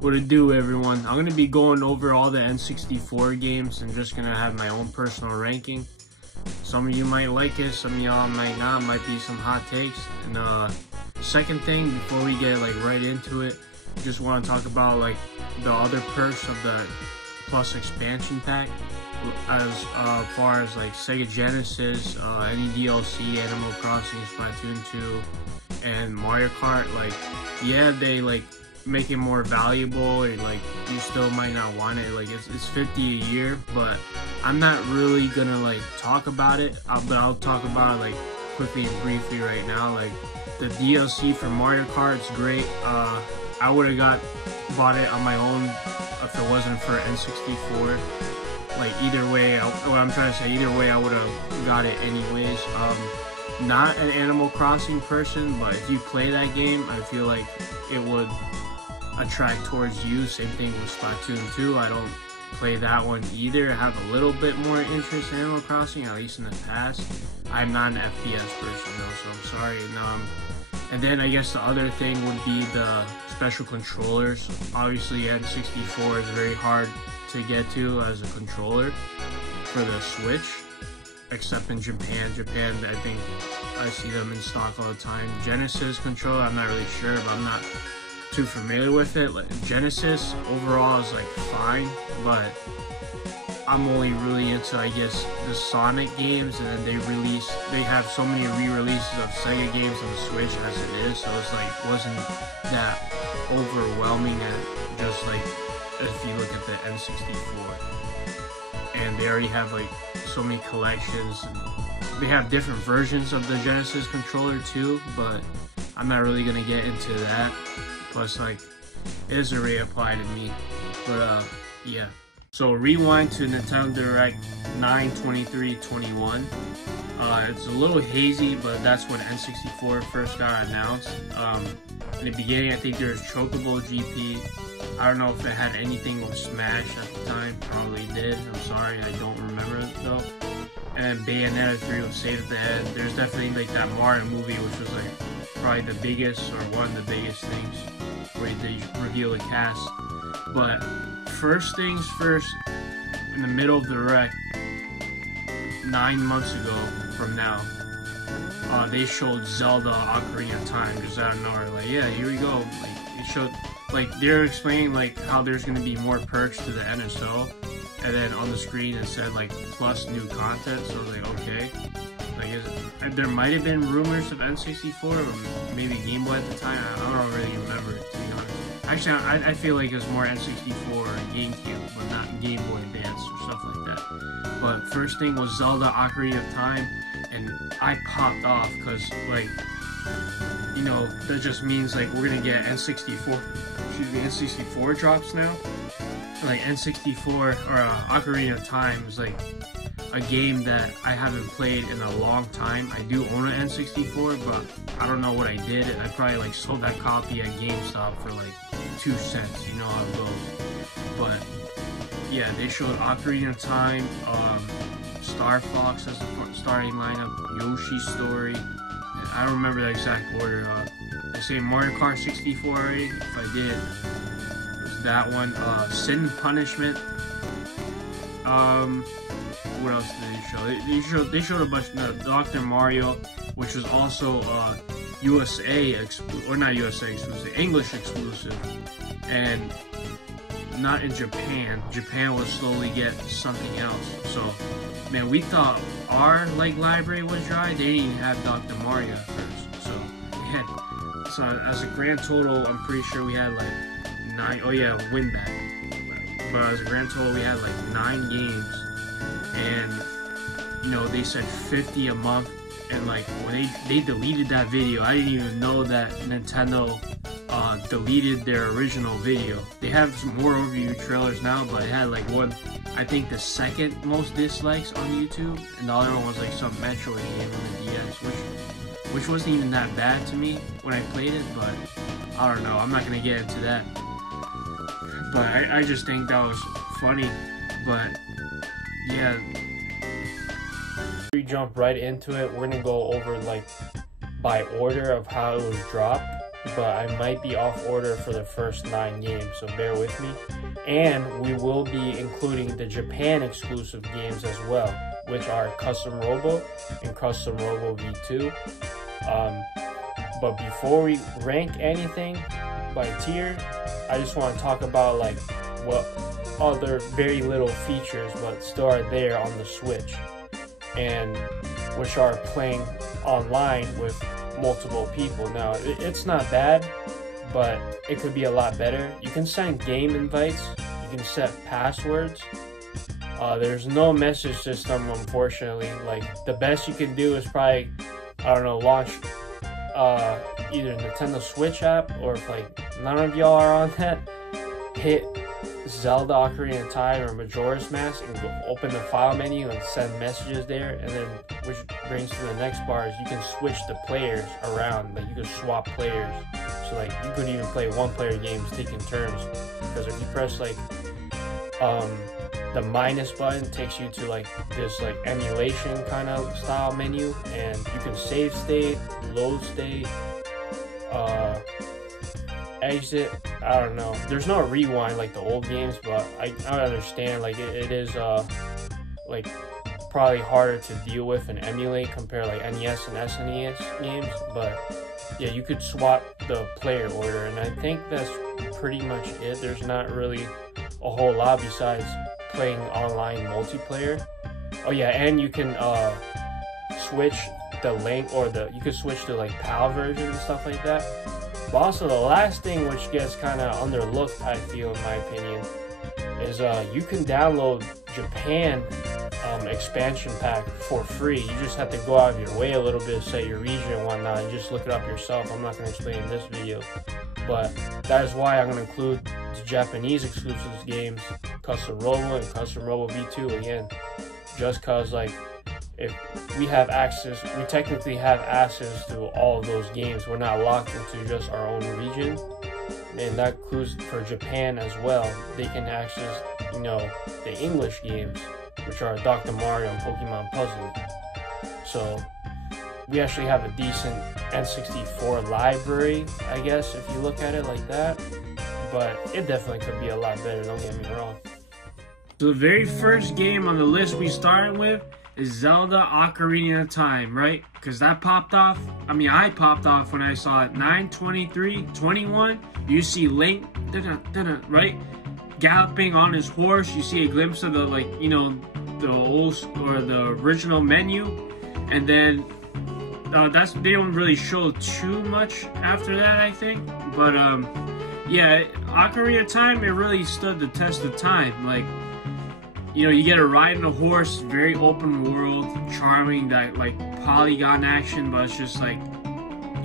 What it do, everyone? I'm gonna be going over all the N64 games and just gonna have my own personal ranking. Some of you might like it, some of y'all might not. Might be some hot takes. And second thing, before we get like right into it, just want to talk about like the other perks of the Plus expansion pack, as far as like Sega Genesis, any DLC, Animal Crossing, Splatoon 2, and Mario Kart. Like, yeah, they like make it more valuable, or like you still might not want it. Like it's $50 a year, but I'm not really gonna like talk about it. But I'll talk about it like quickly and briefly right now. Like the DLC for Mario Kart is great. I would have bought it on my own if it wasn't for N64. Like either way, what I'm trying to say, either way I would have got it anyways. Not an Animal Crossing person, but if you play that game, I feel like it would attract towards you. Same thing with Splatoon 2. I don't play that one either. I have a little bit more interest in Animal Crossing, at least in the past. I'm not an FPS person though, so I'm sorry. And then I guess the other thing would be the special controllers. Obviously N64 is very hard to get to as a controller for the Switch, except in Japan. Japan, I think I see them in stock all the time. Genesis controller, I'm not really sure, but I'm not too familiar with it. Like Genesis overall is like fine, but I'm only really into, I guess, the Sonic games, and then they have so many re-releases of Sega games on the Switch as it is, so it's like wasn't that overwhelming at just like if you look at the N64. And they already have like so many collections, and they have different versions of the Genesis controller too, but I'm not really gonna get into that. Plus, like, it doesn't really apply to me. But yeah. So rewind to Nintendo Direct 9/23/21. It's a little hazy, but that's when N64 first got announced. In the beginning, I think there was Chocobo GP. I don't know if it had anything with Smash at the time. Probably did. I'm sorry, I don't remember it though. And Bayonetta 3 was saved at the end. There's definitely like that Mario movie, which was like probably the biggest, or one of the biggest things, where they reveal the cast. But first things first, in the middle of the Direct, 9 months ago from now, they showed Zelda Ocarina of Time just out of nowhere. Like, yeah, here we go. Like, it showed, like, they're explaining like how there's gonna be more perks to the NSO, and then on the screen it said like plus new content. So I was like, okay. Like, there might have been rumors of N64 or maybe Game Boy at the time. I don't really remember it, to be honest. Actually, I feel like it was more N64 or GameCube, but not Game Boy Advance or stuff like that. But first thing was Zelda Ocarina of Time, and I popped off because, like, you know, that just means like we're gonna get N64 drops now. Like N64 or Ocarina of Time is like a game that I haven't played in a long time. I do own an N64, but I don't know what I did. I probably like sold that copy at GameStop for like 2 cents. You know how it goes. But yeah, they showed Ocarina of Time, Star Fox as the starting lineup, Yoshis Story. I don't remember the exact order. I say Mario Kart 64 already. If I did, it was that one. Sin and Punishment. What else did they show? They showed a bunch of Dr. Mario, which was also USA or not USA exclusive, English exclusive, and not in Japan. Japan will slowly get something else. So, man, we thought our like library was dry. They didn't even have Dr. Mario at first. So we had, so as a grand total, I'm pretty sure we had like 9. Oh yeah, win back. But as a grand total, we had like 9 games. And you know, they said 50 a month, and like when they deleted that video, I didn't even know that Nintendo deleted their original video. They have some more overview trailers now, but it had like one, I think the second most dislikes on YouTube, and the other one was like some Metroid game on the DS, which wasn't even that bad to me when I played it. But I don't know, I'm not gonna get into that. But I just think that was funny. But yeah, we jump right into it. We're gonna go over like by order of how it was dropped. but I might be off order for the first 9 games, so bear with me. And we will be including the Japan exclusive games as well, which are Custom Robo and Custom Robo V2. But before we rank anything by tier, I just want to talk about like what other very little features but still are there on the Switch, and which are playing online with multiple people. Now, it's not bad, but it could be a lot better. You can send game invites, you can set passwords. There's no message system, unfortunately. Like, the best you can do is probably, I don't know, launch either Nintendo Switch app, or if like none of y'all are on that, hit Zelda Ocarina of Time or Majoras Mask and go open the file menu and send messages there. And then, which brings to the next bar, is you can switch the players around. Like, you can swap players, so like you could even play one-player games taking turns, because if you press like the minus button, takes you to like this like emulation kind of style menu, and you can save state, load state, exit. I don't know, there's no rewind like the old games, but I understand like it is like probably harder to deal with and emulate compared like NES and SNES games. But yeah, you could swap the player order, and I think that's pretty much it. There's not really a whole lot besides playing online multiplayer. Oh yeah, and you can switch the link, or you could switch to like PAL version and stuff like that. But also the last thing, which gets kind of underlooked, I feel, in my opinion, is you can download Japan expansion pack for free. You just have to go out of your way a little bit, set your region and whatnot, and just look it up yourself. I'm not going to explain in this video, but that is why I'm going to include the Japanese exclusives games, Custom Robo and Custom Robo V2 again, just cause like if we have access, we technically have access to all of those games. We're not locked into just our own region, and that includes for Japan as well. They can access, you know, the English games, which are Dr. Mario and Pokemon Puzzle. So we actually have a decent N64 library, I guess, if you look at it like that. But it definitely could be a lot better, don't get me wrong. So the very first game on the list we started with is Zelda Ocarina of Time, right? Because that popped off. I mean, I popped off when I saw it. 9/23/21. You see Link, right? Galloping on his horse. You see a glimpse of the, like, you know, the old or the original menu, and then they don't really show too much after that, I think. But yeah, Ocarina of Time, it really stood the test of time. Like, you know, you get a ride on a horse, very open world, charming, that like polygon action, but it's just like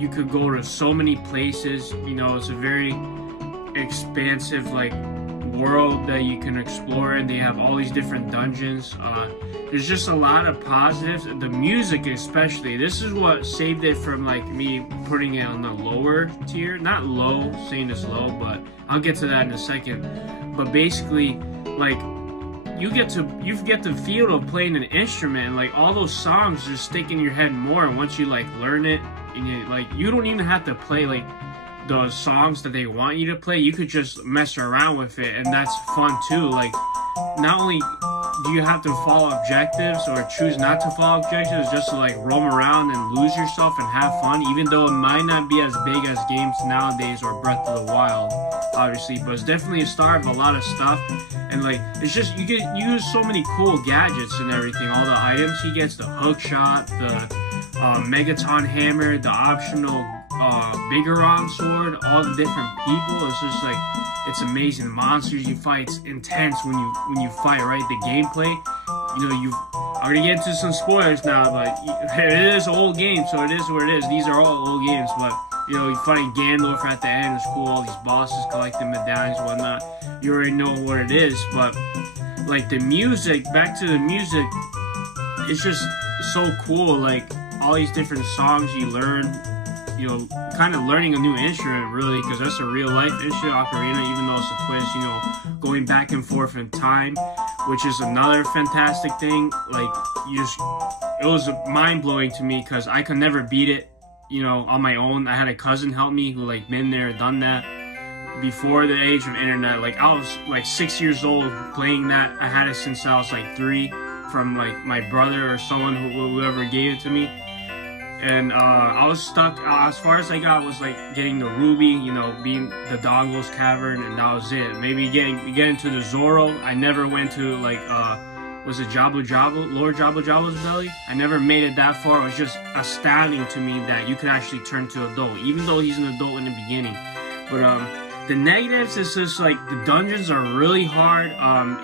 you could go to so many places. You know, it's a very expansive like world that you can explore, and they have all these different dungeons. There's just a lot of positives. The music especially, this is what saved it from like me putting it on the lower tier. Not low, saying it's low, but I'll get to that in a second. But basically, like, you get the feel of playing an instrument. Like, all those songs just stick in your head more once you like learn it, and you don't even have to play like the songs that they want you to play. You could just mess around with it, and that's fun too. Like, not only do you have to follow objectives or choose not to follow objectives, just to like roam around and lose yourself and have fun, even though it might not be as big as games nowadays or Breath of the Wild, obviously, but it's definitely a start of a lot of stuff. And like, it's just, you use so many cool gadgets and everything. All the items he gets, the hook shot, the Megaton hammer, the optional Bigoron sword, all the different people. It's just like, it's amazing. The monsters you fight, it's intense when you fight, right? The gameplay, you know, I'm gonna get into some spoilers now, but it is an old game, so it is what it is. These are all old games, but you know, you fighting Gandalf at the end, it's cool. All these bosses, collecting medallions, whatnot. You already know what it is, but like the music, back to the music, it's just so cool. Like, all these different songs you learn, you know, kind of learning a new instrument, really, because that's a real life instrument, ocarina, even though it's a twist, you know, going back and forth in time, which is another fantastic thing. Like, it was mind-blowing to me, because I could never beat it. you know, on my own. I had a cousin help me who like been there, done that before the age of internet. Like I was like 6 years old playing that. I had it since I was like 3 from like my brother or someone whoever gave it to me. And I was stuck. As far as I got was like getting the ruby, you know, being the Dongle's cavern, and that was it. Maybe getting to the Zoro. I never went to like was it Lord Jabu-Jabu's belly? I never made it that far. It was just astounding to me that you could actually turn to adult, even though he's an adult in the beginning. But the negatives is just like the dungeons are really hard.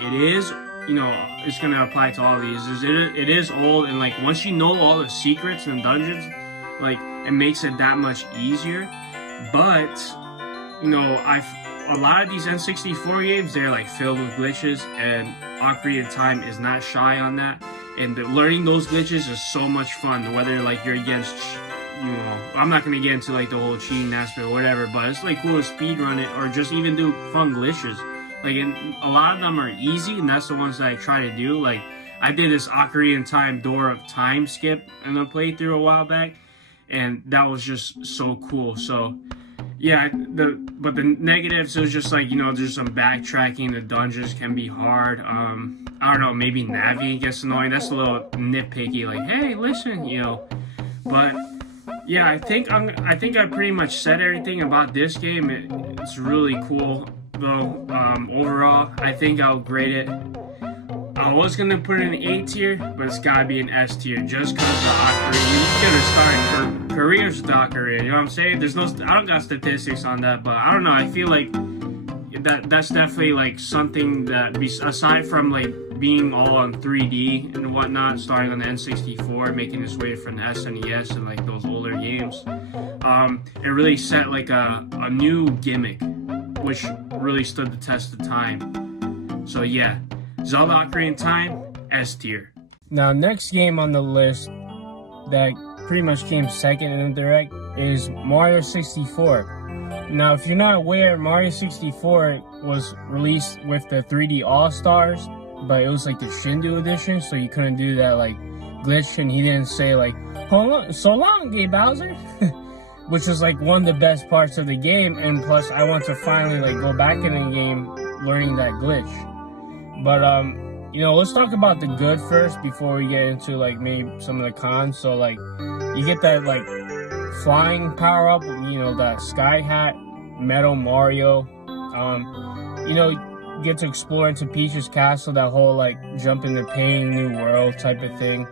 It is, you know, it's gonna apply to all of these. It is old, and like once you know all the secrets and dungeons, like it makes it that much easier. But you know, a lot of these N64 games, they're like filled with glitches, and Ocarina of Time is not shy on that. And learning those glitches is so much fun. Whether like you're against, you know, I'm not gonna get into like the whole cheating aspect or whatever, but it's like cool to speedrun it or just even do fun glitches. Like, and a lot of them are easy, and that's the ones that I try to do. Like, I did this Ocarina of Time Door of Time skip in a playthrough a while back, and that was just so cool. So, yeah, but the negatives is just like, you know, there's some backtracking. The dungeons can be hard. I don't know, maybe Navi gets annoying. That's a little nitpicky. Like, hey, listen, you know. But yeah, I think I pretty much said everything about this game. It's really cool. Though, overall, I think I'll grade it. I was gonna put it in A tier, but it's gotta be an S tier just because the Ocarina. You gotta start in careers with the Ocarina. You know what I'm saying? There's no, I don't got statistics on that, but I don't know. I feel like that's definitely like something that, aside from like being all on 3D and whatnot, starting on the N64, making its way from the SNES and like those older games, it really set like a new gimmick, which really stood the test of time. So yeah, Zelda Ocarina of Time, S tier. Now, next game on the list that pretty much came second in the Direct is Mario 64. Now, if you're not aware, Mario 64 was released with the 3D All-Stars, but it was like the Shindu edition, so you couldn't do that like glitch, and he didn't say like, hold on, so long, Gay Bowser. Which was like one of the best parts of the game, and plus I want to finally like go back in the game learning that glitch. But you know, let's talk about the good first before we get into like maybe some of the cons. So like you get that like flying power up, you know, that sky hat, Metal Mario. You know, you get to explore into Peach's castle, that whole like jump in the pain, new world type of thing.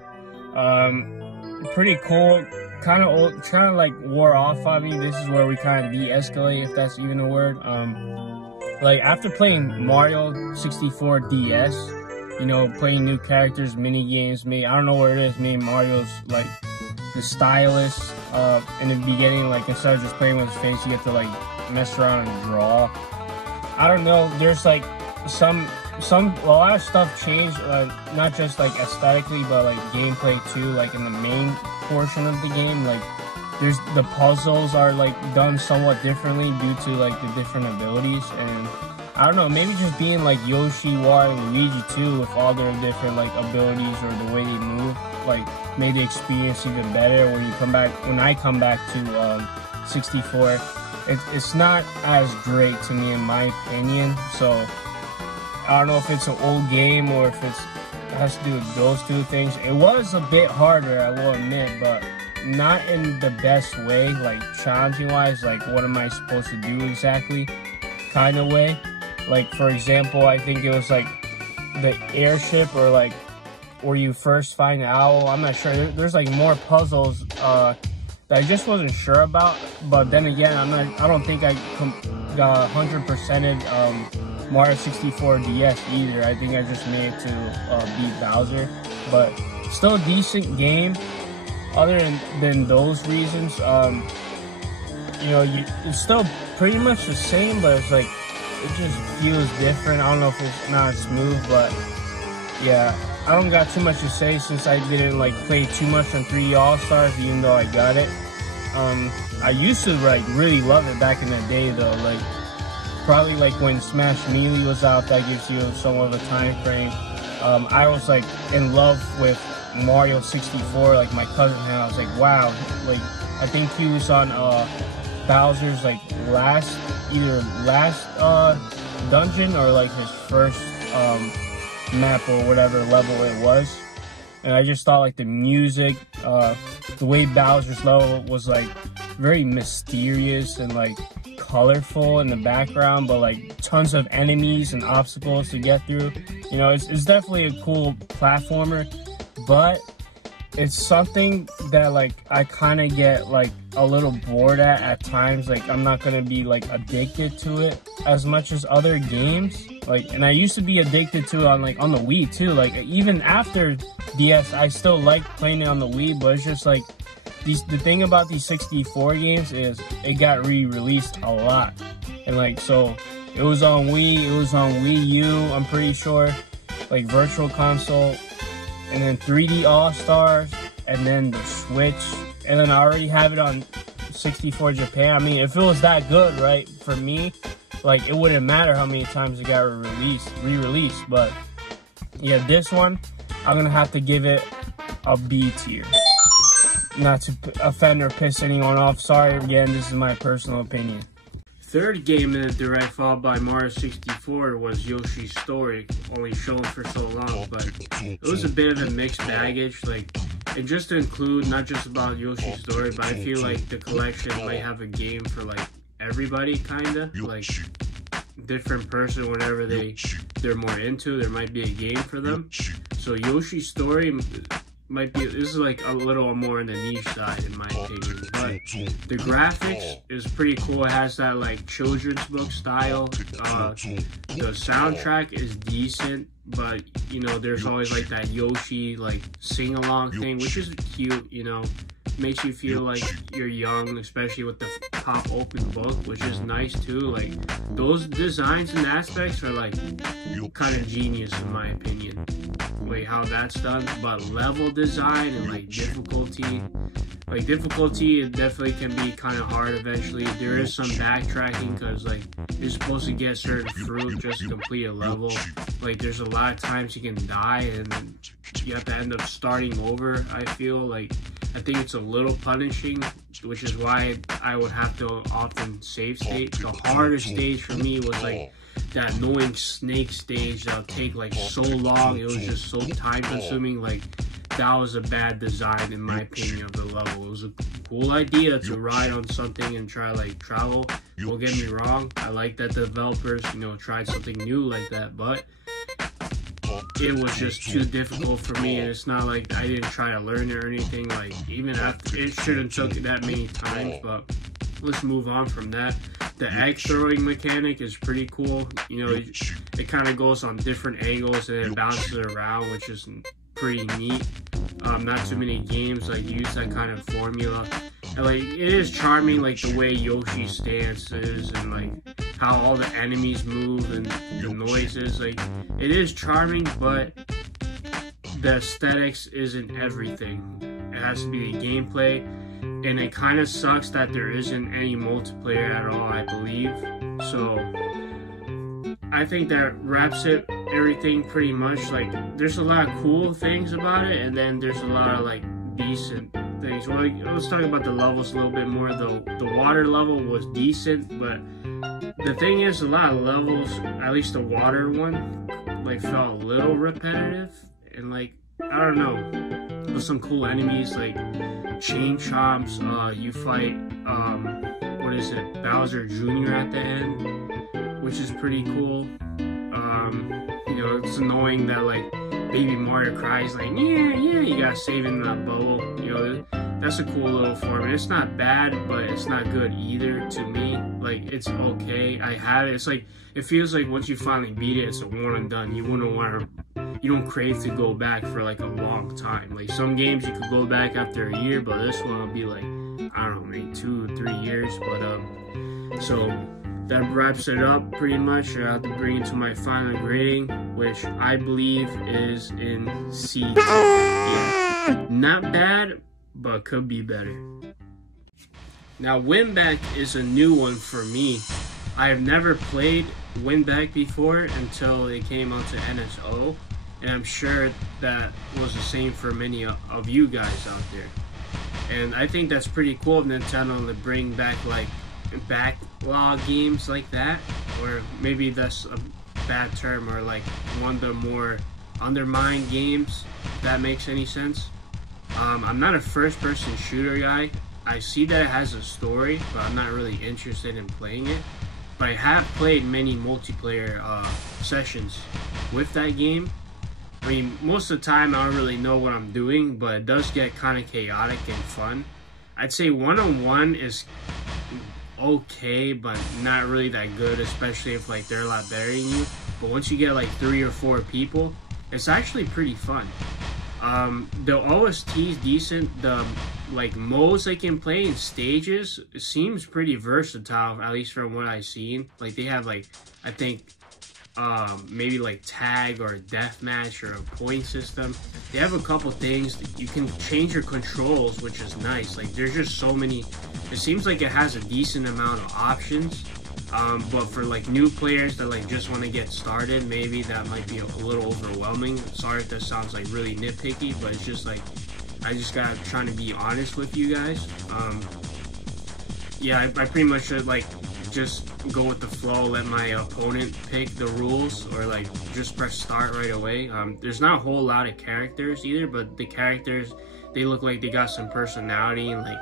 Pretty cool. Kind of like wore off on me. This is where we kind of de-escalate, if that's even a word. Like after playing Mario 64 DS, you know, playing new characters, mini games, maybe I don't know what it is. Maybe Mario's like the stylist in the beginning. Like instead of just playing with his face, you get to like mess around and draw. I don't know. There's like a lot of stuff changed, not just like aesthetically, but like gameplay too. Like in the main portion of the game, like there's the puzzles are like done somewhat differently due to like the different abilities, and I don't know, maybe just being like Yoshi, Wario, and Luigi too, with all their different like abilities or the way they move, like made the experience even better. When I come back to 64, it's not as great to me in my opinion. So I don't know if it's an old game or if it has to do with those two things. It was a bit harder, I will admit, but not in the best way, like challenging wise, like what am I supposed to do exactly kind of way. Like for example, I think it was like the airship, or like where you first find the owl. I'm not sure. There's like more puzzles that I just wasn't sure about. But then again, I don't think I got 100%ed Mario 64 DS either. I think I just made it to beat Bowser, but still a decent game. Other than those reasons, you know, it's still pretty much the same, but it's like it just feels different. I don't know if it's not smooth, but yeah, I don't got too much to say since I didn't like play too much on 3D All-Stars, even though I got it. I used to like really love it back in the day though, like probably like when Smash Melee was out, that gives you somewhat of a time frame. I was like in love with Mario 64, like my cousin had. I was like, wow, like I think he was on Bowser's like last dungeon or like his first map or whatever level it was. And I just thought like the music, the way Bowser's level was like very mysterious and like colorful in the background, but like tons of enemies and obstacles to get through. You know, it's definitely a cool platformer, but it's something that like I kind of get like a little bored at times. Like I'm not gonna be like addicted to it as much as other games. Like, and I used to be addicted to it on the Wii too. Like even after DS, I still like playing it on the Wii, but it's just like the thing about these 64 games is it got re-released a lot, and like so it was on Wii, it was on Wii U, I'm pretty sure, like Virtual Console, and then 3D All-Stars, and then the Switch, and then I already have it on 64 Japan. I mean, if it was that good, right, for me, like it wouldn't matter how many times it got re-released. But yeah, this one I'm gonna have to give it a B tier. Not to offend or piss anyone off. Sorry again, this is my personal opinion. Third game in the direct, followed by Mario 64, was Yoshi's Story, only shown for so long, but it was a bit of a mixed baggage. Like, and just to include, not just about Yoshi's Story, but I feel like the collection might have a game for like everybody, kinda. Like, different person, whatever they're more into, there might be a game for them. So Yoshi's Story might be, this is like a little more on the niche side in my opinion, but the graphics is pretty cool. It has that like children's book style. The soundtrack is decent, but you know, there's always like that Yoshi like sing-along thing, which is cute, you know, makes you feel like you're young, especially with the pop open book, which is nice too. Like those designs and aspects are like kind of genius in my opinion, like how that's done. But level design and like difficulty, it definitely can be kind of hard eventually. There is some backtracking because like you're supposed to get certain fruit just to complete a level. Like there's a lot of times you can die and you have to end up starting over. I think it's a little punishing, which is why I would have to often save state. The hardest stage for me was like that annoying snake stage that'll take like so long. It was just so time consuming. Like that was a bad design in my opinion of the level. It was a cool idea to ride on something and try like travel. Don't get me wrong, I like that the developers, you know, tried something new like that, but it was just too difficult for me. And it's not like I didn't try to learn it or anything. Like even after, it shouldn't took that many times. But let's move on from that. The egg throwing mechanic is pretty cool. You know, it kind of goes on different angles and it bounces around, which is pretty neat. Not too many games like use that kind of formula. And like it is charming, like the way Yoshi's stance is and like how all the enemies move and the noises. Like it is charming, but the aesthetics isn't everything. It has to be the gameplay, and it kind of sucks that there isn't any multiplayer at all, I believe. So I think that wraps it everything pretty much. Like there's a lot of cool things about it, and then there's a lot of like decent things. Well, like, let's talk about the levels a little bit more. The water level was decent, but the thing is, a lot of levels, at least the water one, like felt a little repetitive, and like I don't know, there's some cool enemies like Chain Chomps. You fight what is it, Bowser Jr. at the end, which is pretty cool. You know, it's annoying that like Baby Mario cries like yeah, you gotta save in that bubble. You know, that's a cool little form. And it's not bad, but it's not good either to me. Like it's okay. I had it. It's like it feels like once you finally beat it, it's a one and done. You wouldn't want to. You don't crave to go back for like a long time. Like some games you could go back after a year, but this one will be like I don't know, maybe 2 or 3 years. But so that wraps it up pretty much. I have to bring it to my final grading, which I believe is in C. Yeah, not bad, but could be better. Now, Winback is a new one for me. I have never played Winback before until it came onto NSO, and I'm sure that was the same for many of you guys out there. And I think that's pretty cool of Nintendo to bring back like backlog games like that, or maybe that's a bad term, or like one of the more undermined games, if that makes any sense. I'm not a first-person shooter guy. I see that it has a story, but I'm not really interested in playing it. But I have played many multiplayer sessions with that game. I mean, most of the time I don't really know what I'm doing, but it does get kind of chaotic and fun. I'd say one-on-one is okay, but not really that good, especially if like they're a lot better than you. But once you get like 3 or 4 people, it's actually pretty fun. The OST is decent. The like modes they can play in stages seems pretty versatile, at least from what I've seen. Like they have like, I think maybe like tag or a deathmatch or a point system. They have a couple things that you can change your controls, which is nice. Like there's just so many. It seems like it has a decent amount of options. But for like new players that like just want to get started, maybe that might be a little overwhelming. Sorry if that sounds like really nitpicky, but it's just like I just got trying to be honest with you guys. Yeah, I pretty much should like just go with the flow, let my opponent pick the rules, or like just press start right away. There's not a whole lot of characters either, but the characters, they look like they got some personality, and like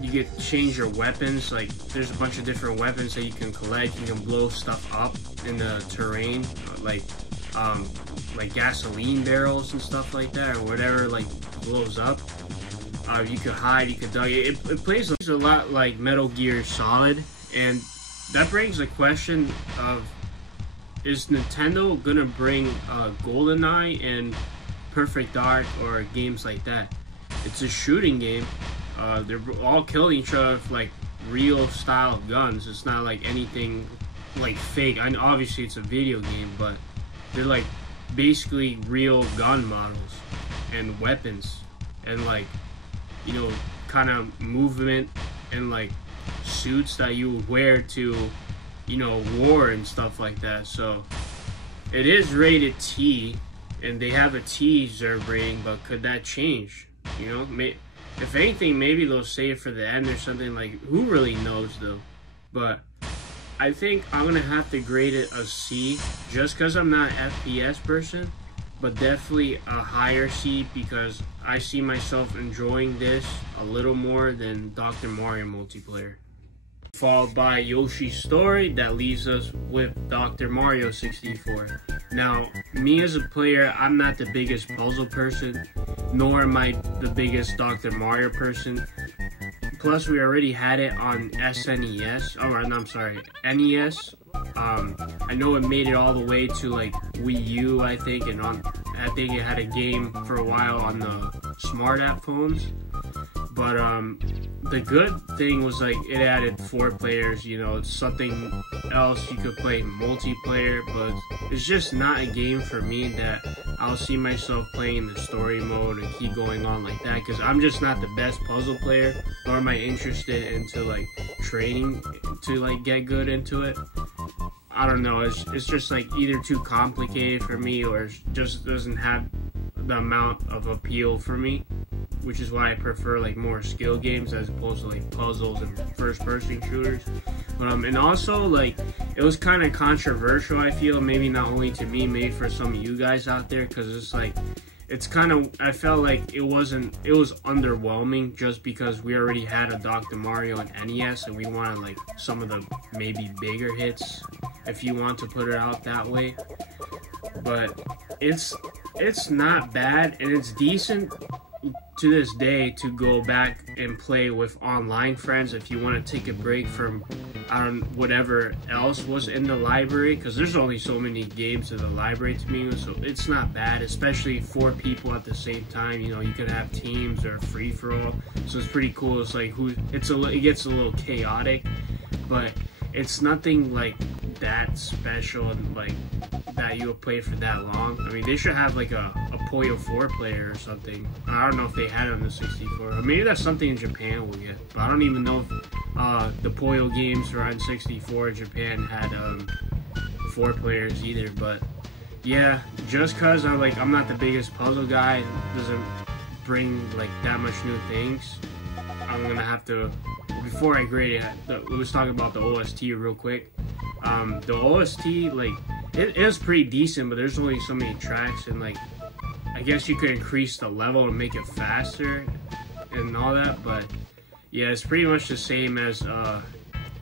you get to change your weapons. Like there's a bunch of different weapons that you can collect. You can blow stuff up in the terrain, like gasoline barrels and stuff like that, or whatever like blows up. You could hide, you could duck. It plays a lot like Metal Gear Solid, and that brings the question of, is Nintendo gonna bring GoldenEye and Perfect Dark or games like that? It's a shooting game. They're all killing each other with like real style guns. It's not like anything like fake. I know obviously it's a video game, but they're like basically real gun models and weapons and like, you know, kind of movement and like suits that you would wear to, you know, war and stuff like that. So it is rated T, and they have a T reserve rating, but could that change? You know, if anything, maybe they'll save it for the end or something. Like, who really knows though? But I think I'm gonna have to grade it a C, just because I'm not an FPS person, but definitely a higher C, because I see myself enjoying this a little more than Dr. Mario multiplayer. Followed by Yoshis Story, that leaves us with Dr. Mario 64. Now, me as a player, I'm not the biggest puzzle person, nor am I the biggest Dr. Mario person. Plus, we already had it on SNES. Oh, no, I'm sorry, NES. I know it made it all the way to like Wii U, I think, and I think it had a game for a while on the smart app phones. But the good thing was like it added 4 players. You know, it's something else you could play multiplayer, but it's just not a game for me that I'll see myself playing in the story mode and keep going on like that, because I'm just not the best puzzle player, nor am I interested into like training to like get good into it. I don't know, it's just like either too complicated for me, or it just doesn't have the amount of appeal for me, which is why I prefer like more skill games as opposed to like puzzles and first-person shooters. And also like it was kind of controversial, I feel, maybe not only to me, maybe for some of you guys out there, because it's like it's kind of, I felt like it was underwhelming just because we already had a Dr. Mario and NES, and we wanted like some of the maybe bigger hits, if you want to put it out that way. But it's not bad, and it's decent to this day to go back and play with online friends if you want to take a break from whatever else was in the library, because there's only so many games in the library to me. So it's not bad, especially 4 people at the same time. You know, you can have teams or free-for-all, so it's pretty cool. It's like it gets a little chaotic, but it's nothing like that special and like that you would play for that long. I mean, they should have like a Puyo 4 player or something. I don't know if they had it on the 64, or maybe that's something in Japan we'll get, but I don't even know if the Puyo games for N64 in Japan had 4 players either. But yeah, just cause I'm not the biggest puzzle guy doesn't bring like that much new things, I'm gonna have to, before I grade it, let's talk about the OST real quick. The OST, like, it is pretty decent, but there's only so many tracks, and like, I guess you could increase the level and make it faster and all that, but yeah, it's pretty much the same as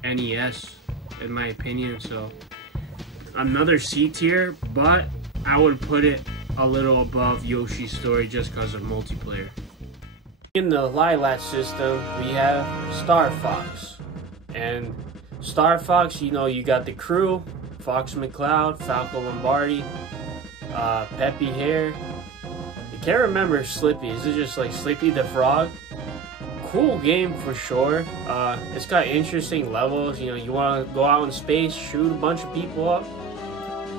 NES in my opinion. So another C tier, but I would put it a little above Yoshi's Story just because of multiplayer. In the Lilac system, we have Star Fox. And Star Fox, you know, you got the crew, Fox McCloud, Falco Lombardi, Peppy Hare. I can't remember Slippy. Is it just like Slippy the Frog? Cool game for sure. It's got interesting levels. You know, you want to go out in space, shoot a bunch of people up.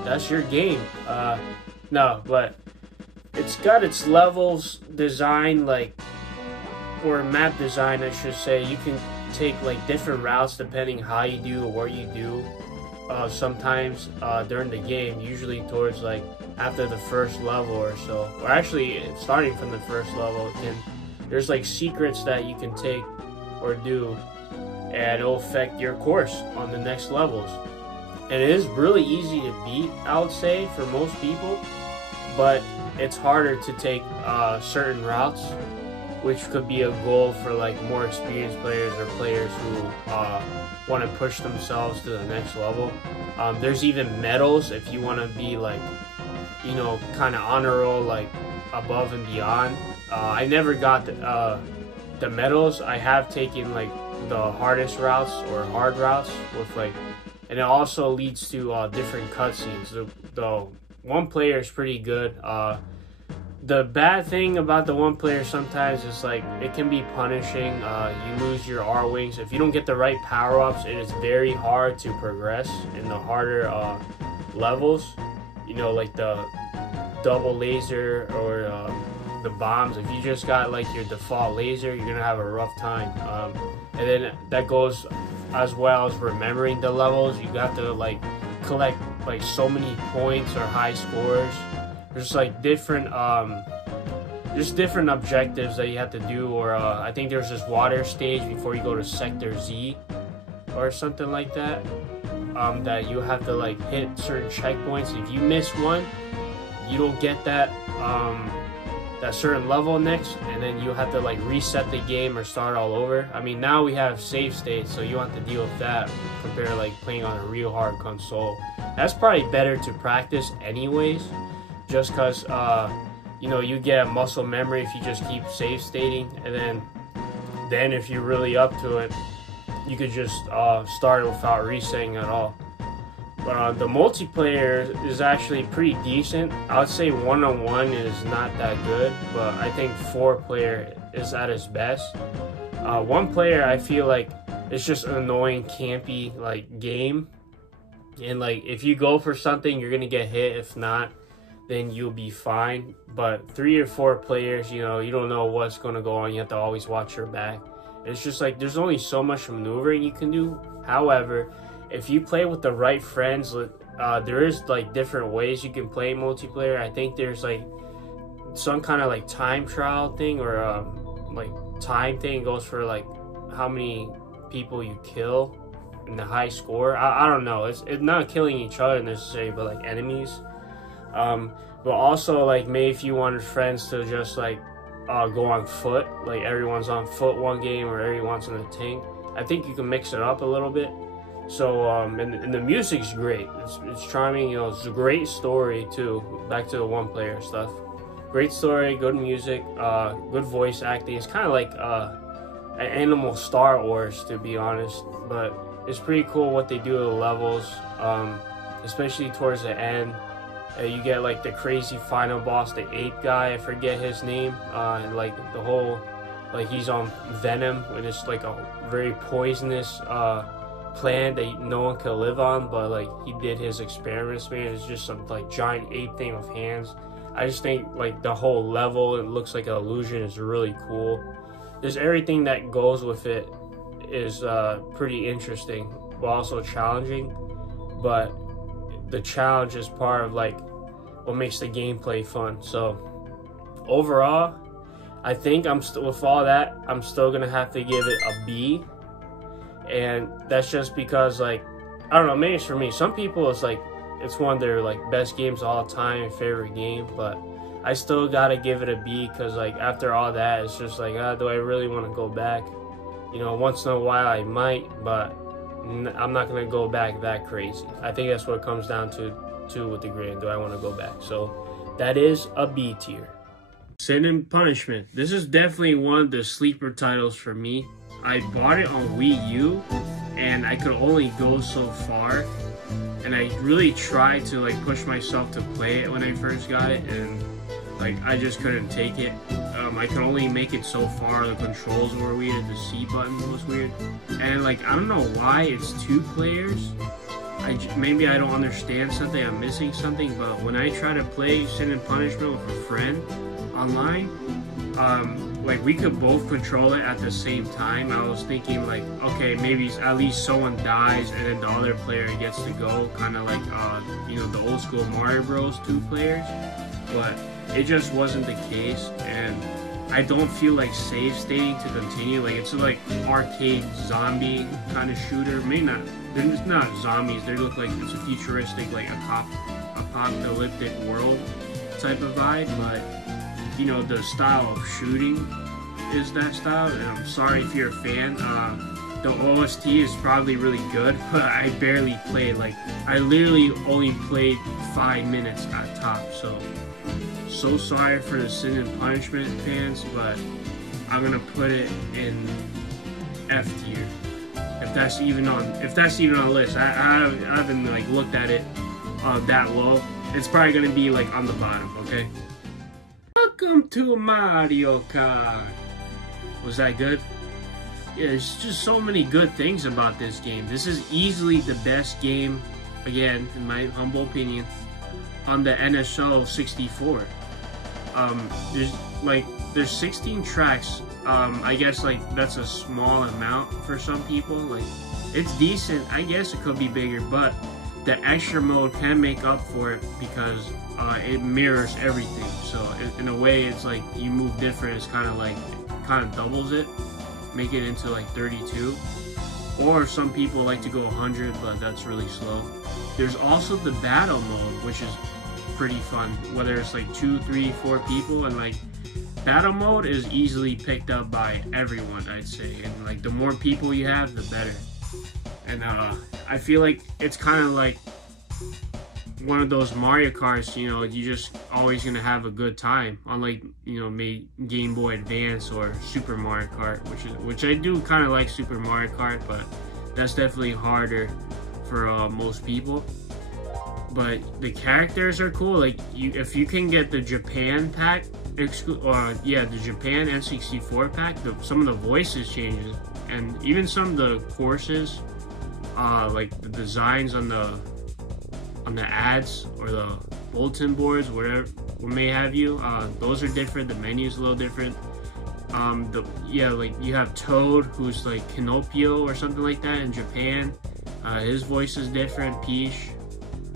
That's your game. No, but it's got its levels designed like, or map design, I should say. You can take like different routes depending how you do or what you do. Sometimes during the game, usually towards like after the first level or so, or actually starting from the first level, there's like secrets that you can take or do, and it'll affect your course on the next levels. And it is really easy to beat, I would say, for most people, but it's harder to take certain routes, which could be a goal for like more experienced players or players who want to push themselves to the next level. There's even medals if you want to be like, you know, kind of honor roll, like above and beyond. I never got the medals. I have taken like the hardest routes or hard routes with like, and it also leads to different cutscenes. The one player is pretty good. The bad thing about the one player sometimes is like it can be punishing. You lose your R-Wings. If you don't get the right power-ups, it is very hard to progress in the harder levels. You know, like the double laser or the bombs. If you just got like your default laser, you're gonna have a rough time. And then that goes as well as remembering the levels. You got to like collect like so many points or high scores. There's like different objectives that you have to do, or I think there's this water stage before you go to Sector Z or something like that, that you have to like hit certain checkpoints. If you miss one, you don't get that certain level next, and then you have to like reset the game or start all over. I mean, now we have save states, so you don't have to deal with that compared to like playing on a real hard console. That's probably better to practice anyways, just because you know, you get muscle memory if you just keep save stating, and then if you're really up to it, you could just start it without resetting at all. But the multiplayer is actually pretty decent. I would say 1-on-1 is not that good, but I think 4-player is at its best. 1-player, I feel like it's just an annoying, campy like game, and like if you go for something, you're gonna get hit. If not, then you'll be fine. But 3 or 4 players, you know, you don't know what's gonna go on. You have to always watch your back. It's just like there's only so much maneuvering you can do. However, if you play with the right friends, there is like different ways you can play multiplayer. I think there's like some kind of like time trial thing, or like time thing. It goes for like how many people you kill and the high score. I don't know. It's not killing each other necessarily, but like enemies. But also like maybe if you wanted friends to just like go on foot, like everyone's on foot one game or everyone's on a tank, I think you can mix it up a little bit. So and the music's great. It's charming. You know, it's a great story too. Back to the 1-player stuff. Great story, good music, good voice acting. It's kind of like an Animal Star Wars, to be honest, but it's pretty cool what they do to the levels, especially towards the end. You get like the crazy final boss, the ape guy, I forget his name, and like the whole, like he's on venom, and it's like a very poisonous plant that no one can live on, but like he did his experiments, man. It's just some like giant ape thing with hands. I just think like the whole level, it looks like an illusion, is really cool. Just everything that goes with it is pretty interesting, but also challenging. But the challenge is part of like what makes the gameplay fun. So overall, I think with all that, I'm still gonna have to give it a B. And that's just because, like, I don't know, maybe it's for me. Some people, it's like, it's one of their, like, best games of all time, favorite game, but I still gotta give it a B, because, like, after all that, it's just like, do I really want to go back? You know, once in a while I might, but I'm not gonna go back that crazy. I think that's what it comes down to with the grade. Do I want to go back? So that is a B tier. Sin and Punishment. This is definitely one of the sleeper titles for me. I bought it on Wii U, and I could only go so far. And I really tried to, like, push myself to play it when I first got it, and, like, I just couldn't take it. I could only make it so far. The controls were weird. The C button was weird. And, like, I don't know why it's 2 players. Maybe I don't understand something. I'm missing something. But when I try to play Sin and Punishment with a friend online, like, we could both control it at the same time. I was thinking, like, okay, maybe at least someone dies and then the other player gets to go, kind of like, you know, the old school Mario Bros. 2 players. But it just wasn't the case, and I don't feel like save stating to continue. Like, it's like arcade zombie kind of shooter. Maybe not. They're not zombies. They look like it's a futuristic, like apocalyptic world type of vibe. But you know, the style of shooting is that style. And I'm sorry if you're a fan. The OST is probably really good, but I barely played. Like, I literally only played 5 minutes at top. So sorry for the Sin and Punishment fans, but I'm gonna put it in F tier. If that's even on the list. I haven't, like, looked at it that low. It's probably gonna be, like, on the bottom. Okay. Welcome to Mario Kart. Was that good? Yeah, there's just so many good things about this game. This is easily the best game, again, in my humble opinion, on the NSO++64. There's 16 tracks. I guess, like, that's a small amount for some people. Like, it's decent. I guess it could be bigger, but the extra mode can make up for it because it mirrors everything. So in a way, it's like you move different. It's kind of doubles it, make it into like 32. Or some people like to go 100, but that's really slow. There's also the battle mode, which is pretty fun, whether it's like 2, 3, 4 people, and like battle mode is easily picked up by everyone, I'd say, and like the more people you have, the better. And I feel like it's kind of like one of those Mario Karts, you know, you just always gonna have a good time, unlike, you know, maybe Game Boy Advance or Super Mario Kart, which I do kind of like Super Mario Kart, but that's definitely harder for most people. But the characters are cool. Like, if you can get the Japan pack, the Japan N64 pack, some of the voices changes, and even some of the courses, like the designs on the ads or the bulletin boards, whatever, what may have you, those are different. The menu's a little different. Like you have Toad, who's like Pinocchio or something like that in Japan. His voice is different. Peach,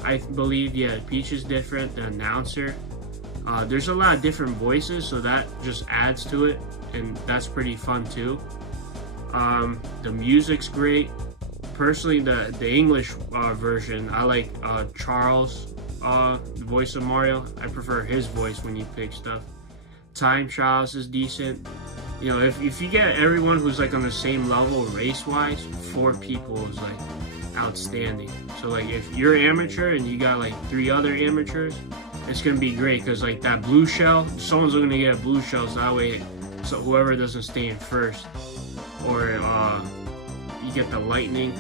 I believe, yeah, Peach is different. The announcer. There's a lot of different voices, so that just adds to it, and that's pretty fun too. The music's great. Personally, the English version, I like Charles, the voice of Mario. I prefer his voice when you pick stuff. Time trials is decent. You know, if you get everyone who's like on the same level race-wise, 4 people is like outstanding. So like if you're amateur and you got like 3 other amateurs, it's gonna be great, because like that blue shell, someone's gonna get a blue shell, so that way, so whoever doesn't stay in first, or you get the lightning.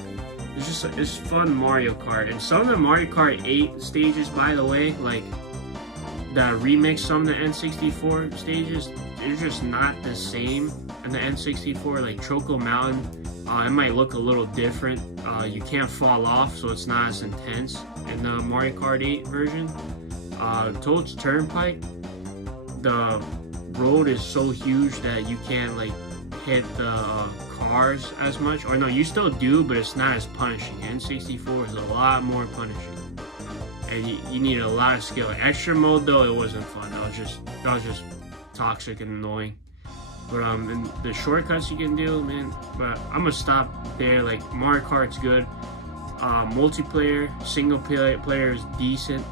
It's fun Mario Kart. And some of the Mario Kart 8 stages, by the way, like the remix, some of the N64 stages, they're just not the same in the N64. Like Choco Mountain, it might look a little different. You can't fall off, so it's not as intense in the Mario Kart 8 version. Toad's Turnpike, the road is so huge that you can't like hit the cars as much, or no, you still do, but it's not as punishing. N64 is a lot more punishing, and you need a lot of skill. Extra mode though, it wasn't fun. That was just toxic and annoying. But and the shortcuts you can do, man. But I'm gonna stop there. Like Mario Kart's good. Multiplayer, single player is decent.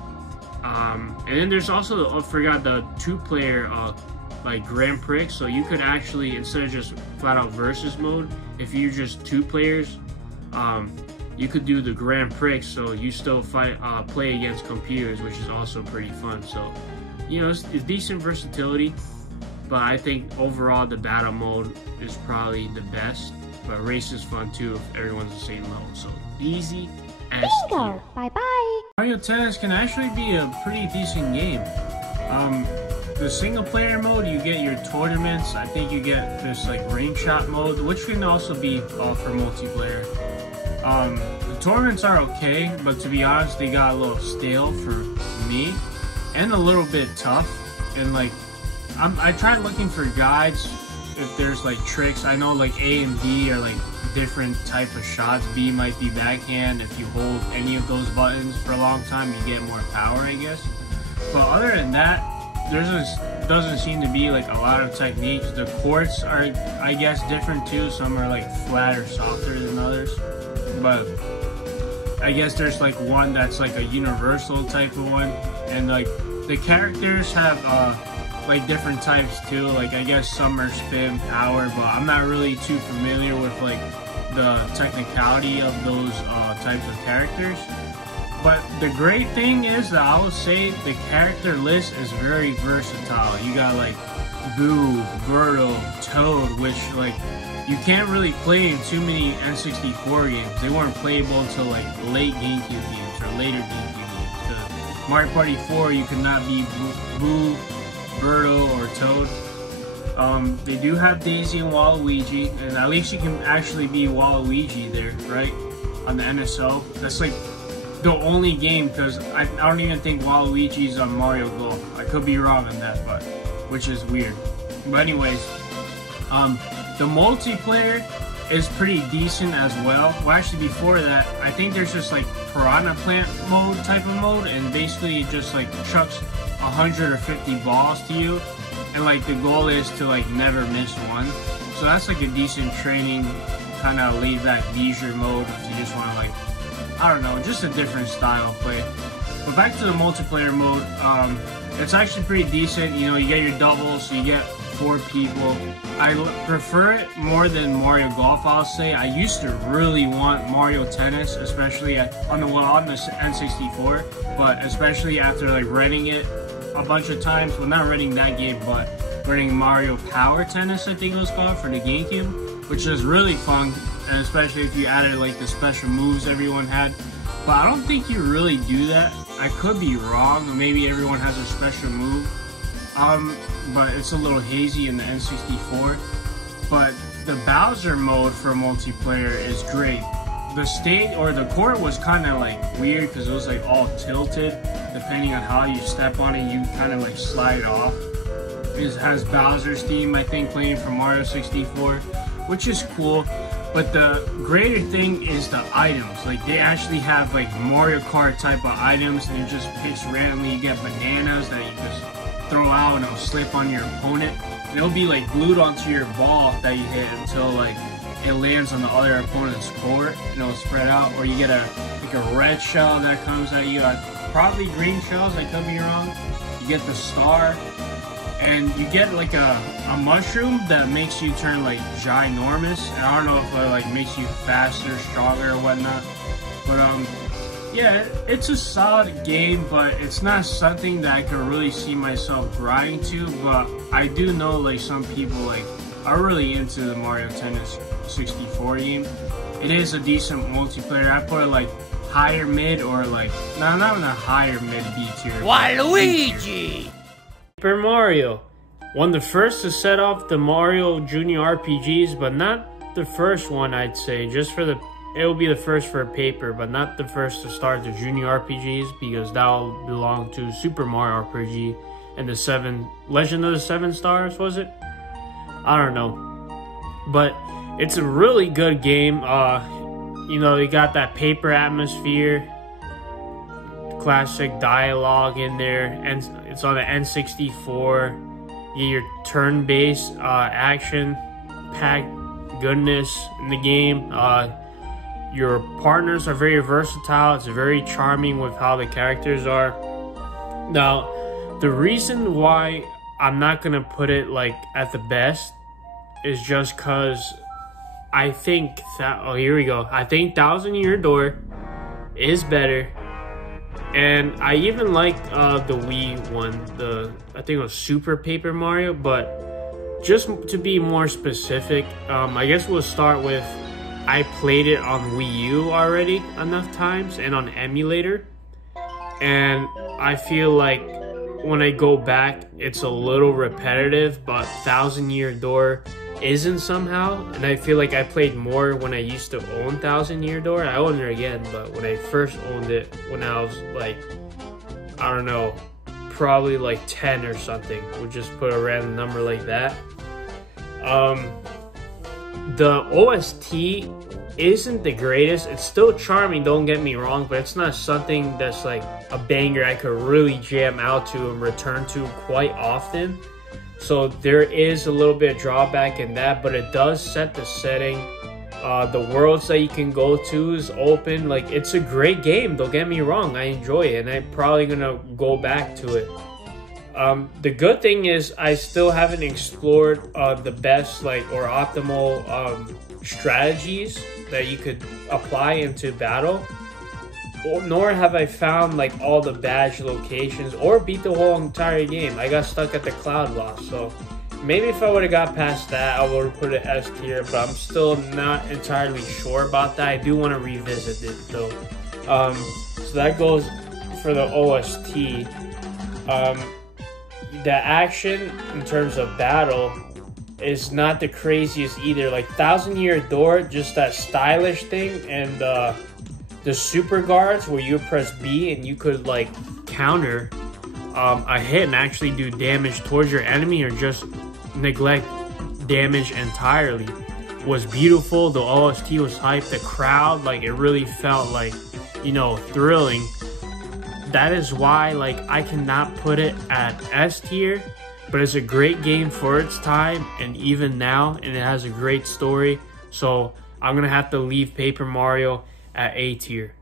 And then there's also, I forgot, the 2-player like Grand Prix. So you could actually, instead of just flat out versus mode, if you're just 2 players, you could do the Grand Prix. So you still play against computers, which is also pretty fun. So, you know, it's decent versatility. But I think overall the battle mode is probably the best. But race is fun too if everyone's the same level. So easy as Bingo! Bye-bye! Mario Tennis can actually be a pretty decent game. The single player mode, you get your tournaments. I think you get this like ring shot mode, which can also be for multiplayer. The tournaments are okay, but to be honest, they got a little stale for me and a little bit tough. And like, I tried looking for guides if there's like tricks. I know like A and B are like different type of shots. B might be backhand. If you hold any of those buttons for a long time, you get more power, I guess. But other than that, there's doesn't seem to be like a lot of techniques. The courts are, I guess, different too. Some are like flat or softer than others. But I guess there's like one that's like a universal type of one. And like the characters have like different types too. Like I guess some are spin, power, but I'm not really too familiar with like the technicality of those types of characters. But the great thing is that I would say the character list is very versatile. You got like Boo, Birdo, Toad, which like you can't really play in too many N64 games. They weren't playable until like late GameCube games or later GameCube games. Mario Party 4, you could not be Boo, Birdo, or Toad. They do have Daisy and Waluigi, and at least you can actually be Waluigi there, right? On the NSO. That's like the only game, because I don't even think Waluigi's on Mario Golf. I could be wrong on that, but which is weird. But anyways, the multiplayer is pretty decent as well. Well, actually before that, I think there's just like Piranha Plant mode type of mode, and basically it just like chucks 150 balls to you, and like the goal is to like never miss one. So that's like a decent training, kind of laid back leisure mode if you just want to like, I don't know, just a different style of play. But back to the multiplayer mode, it's actually pretty decent. You know, you get your doubles, so you get 4 people. I prefer it more than Mario Golf, I'll say. I used to really want Mario Tennis, especially on the N64, but especially after like renting it a bunch of times. Well, not renting that game, but renting Mario Power Tennis, I think it was called, for the GameCube, which is really fun, and especially if you added like the special moves everyone had. But I don't think you really do that. I could be wrong, maybe everyone has a special move. But it's a little hazy in the N64. But the Bowser mode for multiplayer is great. The stage or the court was kind of like weird because it was like all tilted. Depending on how you step on it, you kind of like slide off. It has Bowser's theme, I think, playing from Mario 64, which is cool. But the greater thing is the items. Like they actually have like Mario Kart type of items, and it just picks randomly. You get bananas that you just throw out and it'll slip on your opponent, and it'll be like glued onto your ball that you hit until like it lands on the other opponent's court, and it'll spread out. Or you get a red shell that comes at you, probably green shells, I could be wrong. You get the star, and you get like a mushroom that makes you turn like ginormous, and I don't know if it like makes you faster, stronger, or whatnot. But yeah, it's a solid game, but it's not something that I could really see myself grinding to. But I do know like some people like are really into the Mario Tennis 64 game. It is a decent multiplayer. I put it like higher mid, or like not in a higher mid B tier. Waluigi! Super Mario, one of the first to set off the Mario Junior RPGs, but not the first one, I'd say. It'll be the first for a paper, but not the first to start the Junior RPGs, because that'll belong to Super Mario RPG and the Legend of the 7 Stars, was it? I don't know. But it's a really good game. You know, you got that paper atmosphere, classic dialogue in there, and it's on the N64. You get your turn-based action-packed goodness in the game. Your partners are very versatile. It's very charming with how the characters are. Now, the reason why I'm not gonna put it like at the best is just cause I think that, oh, here we go. I think Thousand Year Door is better. And I even like the Wii one, I think it was Super Paper Mario, but just to be more specific, I guess we'll start with, I played it on Wii U already enough times and on emulator, and I feel like when I go back, it's a little repetitive, but Thousand Year Door isn't somehow, and I feel like I played more when I used to own Thousand Year Door. I own it again, but when I first owned it, when I was like, I don't know, probably like 10 or something, we'll just put a random number like that. The OST isn't the greatest. It's still charming, don't get me wrong, but it's not something that's like a banger I could really jam out to and return to quite often. So there is a little bit of drawback in that, but it does set the setting. The worlds that you can go to is open. Like, it's a great game, don't get me wrong. I enjoy it, and I'm probably gonna go back to it. The good thing is I still haven't explored the best, like, or optimal strategies that you could apply into battle, nor have I found like all the badge locations or beat the whole entire game. I got stuck at the cloud boss, so maybe if I would have got past that, I would have put it S tier, but I'm still not entirely sure about that. I do want to revisit it though. So that goes for the OST. The action in terms of battle is not the craziest either. Like Thousand Year Door, just that stylish thing, and the super guards where you press B and you could like counter a hit and actually do damage towards your enemy, or just neglect damage entirely, was beautiful. The OST was hype. The crowd, like, it really felt like, you know, thrilling. That is why, like, I cannot put it at S tier, but it's a great game for its time and even now, and it has a great story. So I'm gonna have to leave Paper Mario at A tier.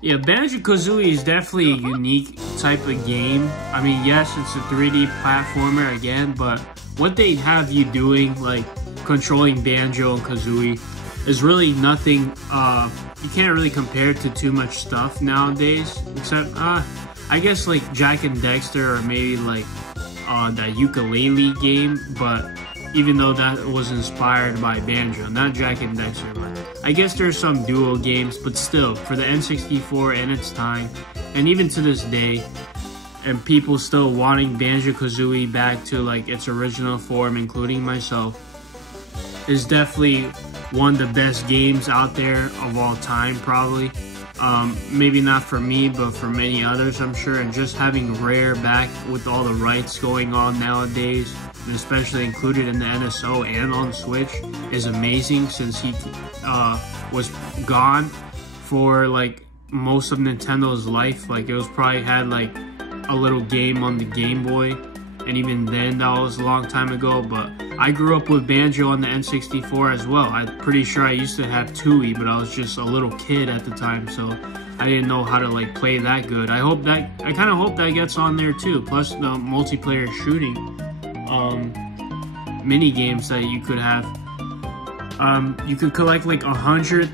Yeah, BanjoKazooie is definitely a unique type of game. I mean, yes, it's a 3D platformer again, but what they have you doing, like controlling Banjo and Kazooie, is really nothing. You can't really compare it to too much stuff nowadays, except I guess like Jack and Dexter, or maybe like that ukulele game, but even though that was inspired by Banjo, not Jack and Dexter, but I guess there's some duo games, but still, for the N64 and its time, and even to this day, and people still wanting BanjoKazooie back to like its original form, including myself, is definitely one of the best games out there of all time, probably. Maybe not for me, but for many others, I'm sure. And just having Rare back with all the rights going on nowadays, and especially included in the NSO and on Switch, is amazing, since he was gone for like most of Nintendo's life. Like, it was probably had like a little game on the Game Boy, and even then that was a long time ago. But I grew up with Banjo on the N64 as well. I'm pretty sure I used to have Tooie, but I was just a little kid at the time, so I didn't know how to like play that good. I kind of hope that gets on there too. Plus the multiplayer shooting mini games that you could have. You could collect like 100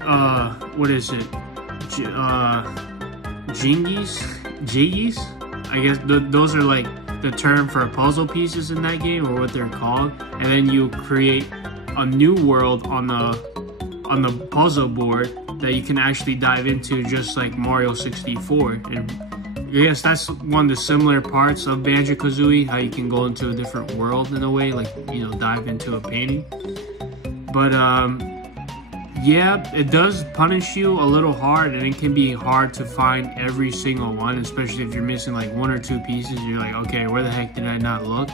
what is it? Jiggies? I guess those are like the term for puzzle pieces in that game, or what they're called, and then you create a new world on the puzzle board that you can actually dive into, just like Mario 64. And I guess that's one of the similar parts of BanjoKazooie, how you can go into a different world in a way, like, you know, dive into a painting. But yeah, it does punish you a little hard, and it can be hard to find every single one, especially if you're missing like one or two pieces. You're like, okay, where the heck did I not look?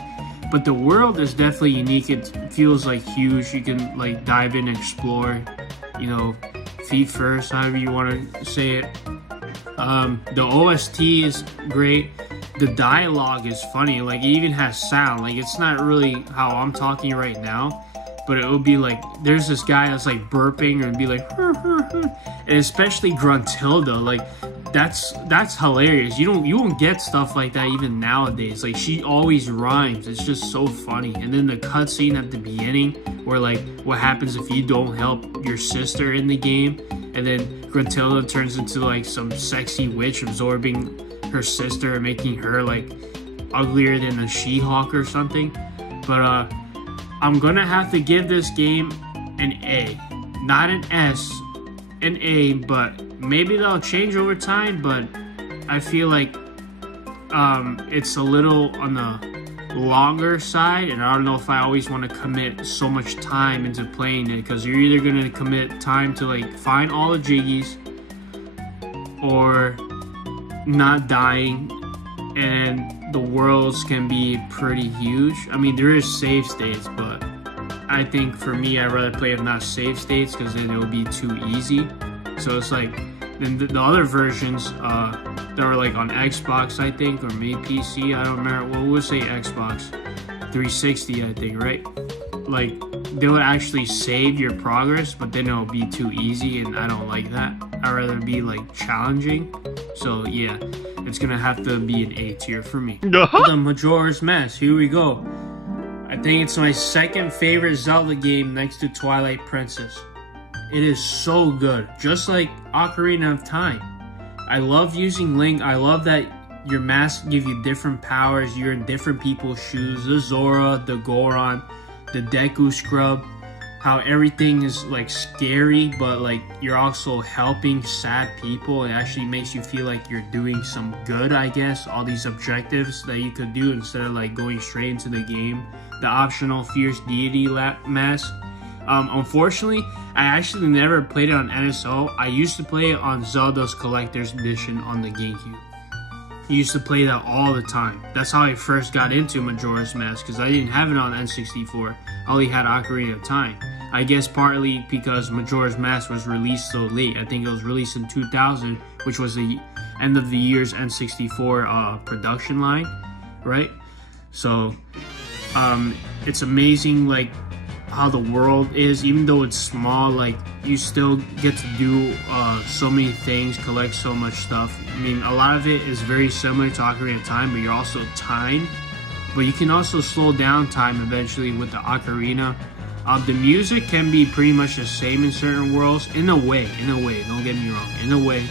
But the world is definitely unique. It feels like huge. You can like dive in and explore, you know, feet first, however you want to say it. The OST is great. the dialogue is funny. Like, it even has sound. Like, it's not really how I'm talking right now, but it would be like, there's this guy that's like burping, or it'd be like, and especially Gruntilda, like, that's hilarious. You won't get stuff like that even nowadays. Like, she always rhymes. It's just so funny. And then the cutscene at the beginning, where like, what happens if you don't help your sister in the game, and then Gruntilda turns into like some sexy witch absorbing her sister and making her like uglier than a She-Hulk or something. But I'm gonna have to give this game an A, not an S, an A, but maybe that'll change over time. But I feel like it's a little on the longer side, and I don't know if I always want to commit so much time into playing it, because you're either gonna commit time to like find all the jiggies or not dying, and the worlds can be pretty huge. I mean, there is save states, but I think for me, I'd rather play with not save states, because then it would be too easy. So it's like, then the other versions that are like on Xbox, I think, or maybe PC, I don't remember. Well, we'll say Xbox 360, I think, right? Like, they would actually save your progress, but then it'll be too easy, and I don't like that. I'd rather be like challenging. So yeah, it's gonna have to be an A tier for me. The Majora's Mask, here we go. I think it's my second favorite Zelda game next to Twilight Princess. It is so good, just like Ocarina of Time. I love using Link. I love that your masks give you different powers. You're in different people's shoes. The Zora, the Goron, the Deku Scrub. How everything is like scary, but like you're also helping sad people. It actually makes you feel like you're doing some good, I guess. All these objectives that you could do instead of like going straight into the game. The optional Fierce Deity mask. Unfortunately, I actually never played it on NSO. I used to play it on Zelda's Collector's Edition on the GameCube. I used to play that all the time. That's how I first got into Majora's Mask, because I didn't have it on N64. I only had Ocarina of Time. I guess partly because Majora's Mask was released so late. I think it was released in 2000, which was the end of the year's N64 production line, right? So, it's amazing, like, how the world is. Even though it's small, like, you still get to do so many things, collect so much stuff. I mean, a lot of it is very similar to Ocarina of Time, but you're also timed. But you can also slow down time eventually with the Ocarina. The music can be pretty much the same in certain worlds, in a way, don't get me wrong, in a way.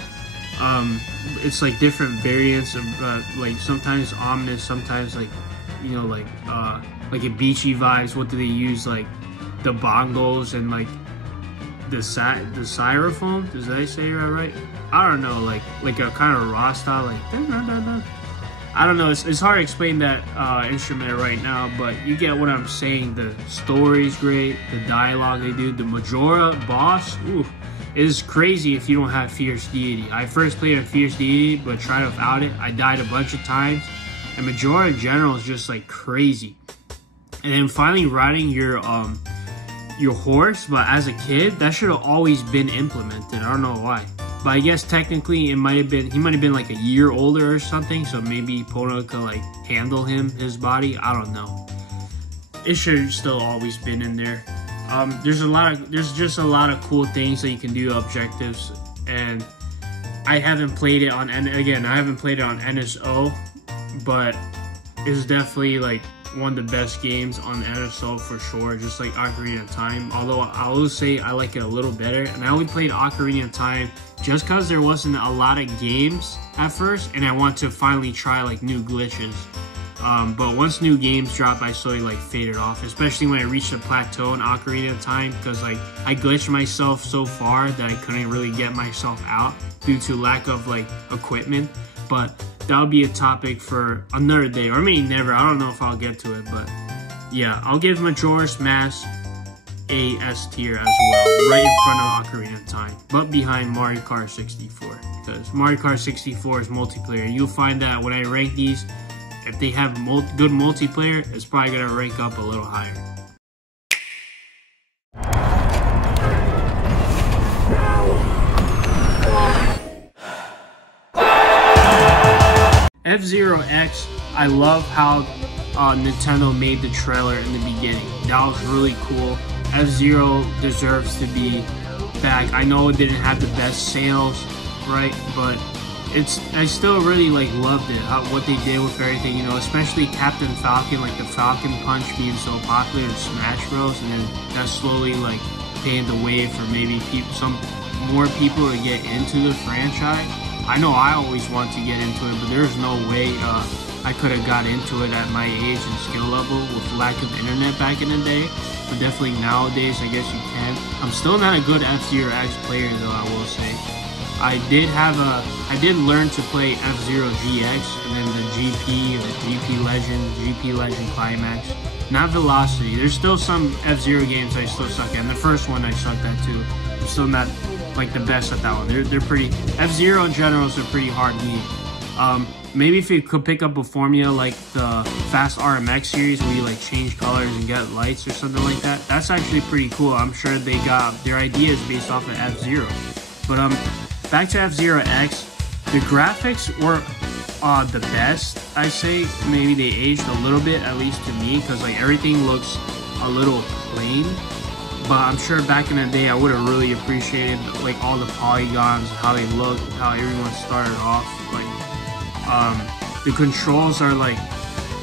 It's like different variants of, like, sometimes ominous, sometimes like, you know, like a beachy vibes. What do they use? Like the bongos and like the xylophone. Does I say that right? I don't know. Like a kind of raw style, like I don't know. It's hard to explain that instrument right now, but you get what I'm saying. The story's great. The dialogue they do. The Majora boss, ooh, is crazy if you don't have Fierce Deity. I first played a Fierce Deity, but tried without it. I died a bunch of times. And Majora in general is just like crazy. And then finally riding your horse, but as a kid, that should have always been implemented. I don't know why. But I guess technically he might have been like a year older or something, so maybe Pono could like handle his body. I don't know. It should have still always been in there. There's just a lot of cool things that you can do, objectives, and I haven't played it on, and again, I haven't played it on NSO, but it's definitely like one of the best games on NSO for sure, just like Ocarina of Time. Although I will say I like it a little better, and I only played Ocarina of Time just because there wasn't a lot of games at first, and I want to finally try like new glitches. But once new games dropped, I slowly like faded off, especially when I reached a plateau in Ocarina of Time, because like I glitched myself so far that I couldn't really get myself out due to lack of like equipment. But that'll be a topic for another day, or maybe never. I don't know if I'll get to it, but yeah, I'll give Majora's Mask a S tier as well, right in front of Ocarina of Time, but behind Mario Kart 64, because Mario Kart 64 is multiplayer. You'll find that when I rank these, if they have good multiplayer, it's probably gonna rank up a little higher. FZero X, I love how Nintendo made the trailer in the beginning. That was really cool. F-Zero deserves to be back. I know it didn't have the best sales, right? But I still really like loved it, what they did with everything, you know, especially Captain Falcon, like the Falcon Punch being so popular in Smash Bros. And then that slowly like paved the way for maybe some more people to get into the franchise. I know I always want to get into it, but there's no way I could have got into it at my age and skill level with lack of internet back in the day. But definitely nowadays, I guess you can. I'm still not a good F-Zero X player though, I will say. I did learn to play F-Zero GX and then the GP Legend Climax. Not Velocity. There's still some F-Zero games I still suck at. And the first one I sucked at too. I'm still not like the best at that one. They're pretty, F-Zero in general is a pretty hard game. Maybe if you could pick up a formula like the Fast RMX series where you like change colors and get lights or something like that, that's actually pretty cool. I'm sure they got their ideas based off of F-Zero. But back to F-Zero X, the graphics were the best, I say. Maybe they aged a little bit, at least to me, because like everything looks a little plain. But I'm sure back in the day I would have really appreciated like all the polygons, how they look, how everyone started off. Like the controls are like,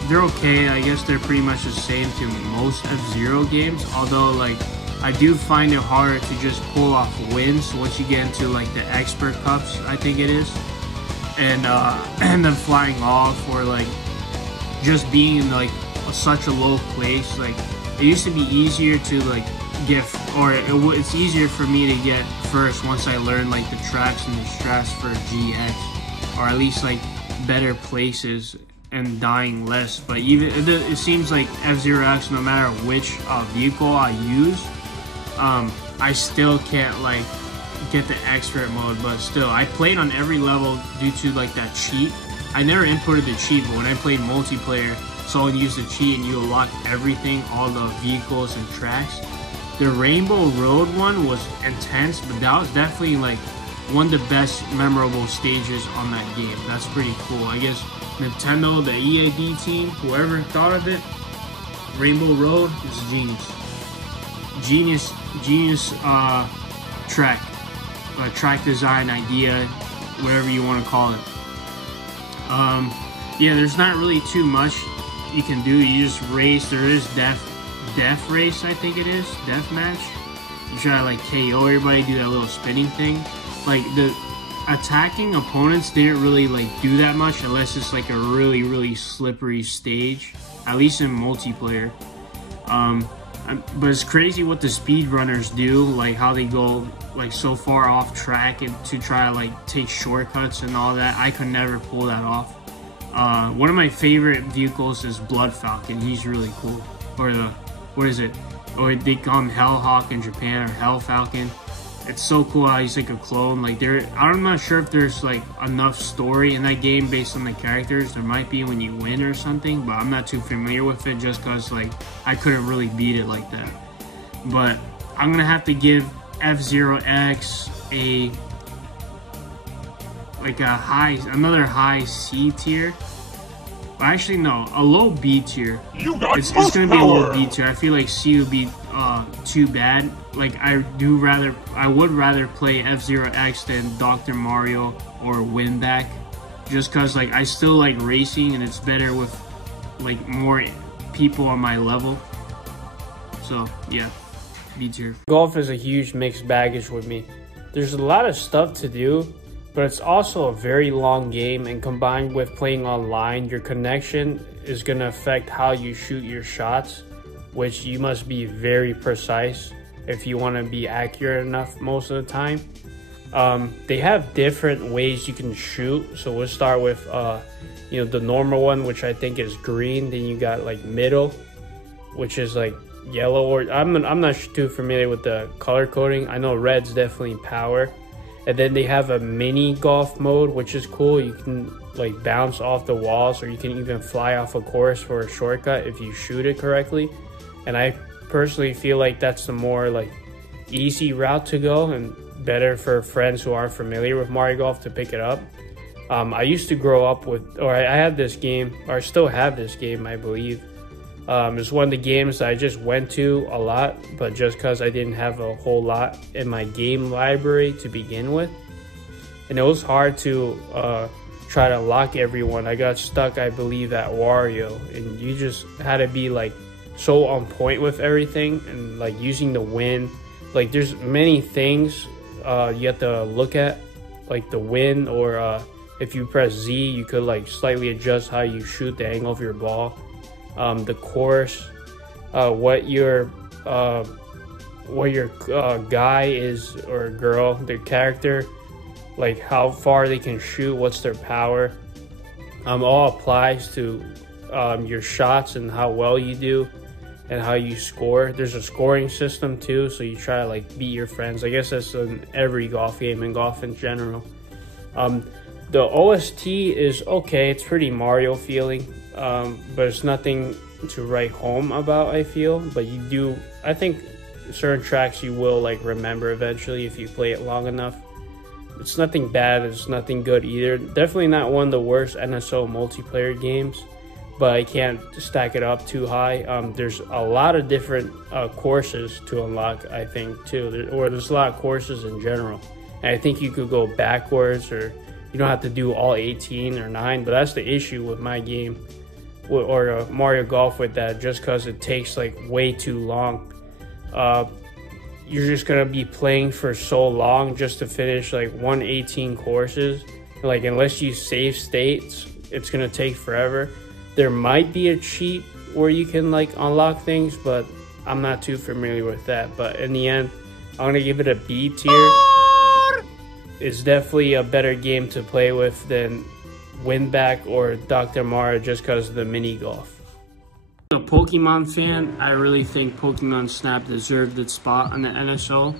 they're okay. I guess they're pretty much the same to most F-Zero games, although like I do find it harder to just pull off wins once you get into like the expert cups, I think it is, and then flying off, or like just being in like such a low place. Like it used to be easier to like get, or it's easier for me to get first once I learned like the tracks and the strats for GX, or at least like better places and dying less. But even it seems like F-Zero X, no matter which vehicle I use, I still can't like get the expert mode. But still, I played on every level due to like that cheat. I never imported the cheat, but when I played multiplayer, someone used the cheat and you unlock everything, all the vehicles and tracks. The Rainbow Road one was intense, but that was definitely like one of the best memorable stages on that game. That's pretty cool. I guess Nintendo, the EAD team, whoever thought of it, Rainbow Road is genius. Genius track design idea, whatever you want to call it. Yeah, there's not really too much you can do. You just race. There is death race, I think it is, death match. You try to like KO everybody, do that little spinning thing. Like the attacking opponents didn't really like do that much unless it's like a really slippery stage, at least in multiplayer. But it's crazy what the speedrunners do, like how they go like so far off track and to try to like take shortcuts and all that. I could never pull that off. One of my favorite vehicles is Blood Falcon. He's really cool. Or the, what is it? Or they call him Hellhawk in Japan, or Hell Falcon. It's so cool how he's like a clone. Like I'm not sure if there's like enough story in that game based on the characters. There might be when you win or something, but I'm not too familiar with it just because like I couldn't really beat it like that. But I'm gonna have to give F-Zero X another high C tier. Actually, no, a low B tier. It's gonna be a low B tier. I feel like C would be too bad. Like I would rather play F-Zero X than Dr. Mario or Winback, just cause like I still like racing and it's better with like more people on my level. So yeah, B tier. Golf is a huge mixed baggage with me. There's a lot of stuff to do, but it's also a very long game, and combined with playing online, your connection is going to affect how you shoot your shots, which you must be very precise if you want to be accurate enough most of the time. They have different ways you can shoot, so we'll start with you know, the normal one, which I think is green. Then you got like middle, which is like yellow, or I'm not too familiar with the color coding. I know red's definitely power. And then they have a mini golf mode, which is cool. You can like bounce off the walls, or you can even fly off a course for a shortcut if you shoot it correctly. And I personally feel like that's the more like easy route to go, and better for friends who aren't familiar with Marigolf to pick it up. I used to grow up with, or I had this game, or I still have this game, I believe. It's one of the games that I just went to a lot, but just because I didn't have a whole lot in my game library to begin with. And it was hard to try to unlock everyone. I got stuck, I believe, at Wario, and you just had to be like so on point with everything and like using the wind. Like there's many things you have to look at, like the wind, or if you press Z, you could like slightly adjust how you shoot the angle of your ball. The course, what your guy is or girl, their character, like how far they can shoot, what's their power. All applies to your shots and how well you do and how you score. There's a scoring system too, so you try to like beat your friends. I guess that's in every golf game and golf in general. The OST is okay, it's pretty Mario feeling, but it's nothing to write home about, I feel. But you do, I think certain tracks you will like remember eventually if you play it long enough. It's nothing bad, it's nothing good either. Definitely not one of the worst NSO multiplayer games, but I can't stack it up too high. There's a lot of different courses to unlock, I think, too. There's a lot of courses in general. And I think you could go backwards, or you don't have to do all 18 or 9, but that's the issue with my game, or Mario Golf with that, just because it takes like way too long. You're just gonna be playing for so long just to finish like 118 courses. Like unless you save states, it's gonna take forever. There might be a cheat where you can like unlock things, but I'm not too familiar with that. But in the end, I'm gonna give it a B tier. It's definitely a better game to play with than Winback or Dr. Mario, just because of the mini golf. A Pokemon fan, I really think Pokemon Snap deserved its spot on the NSO,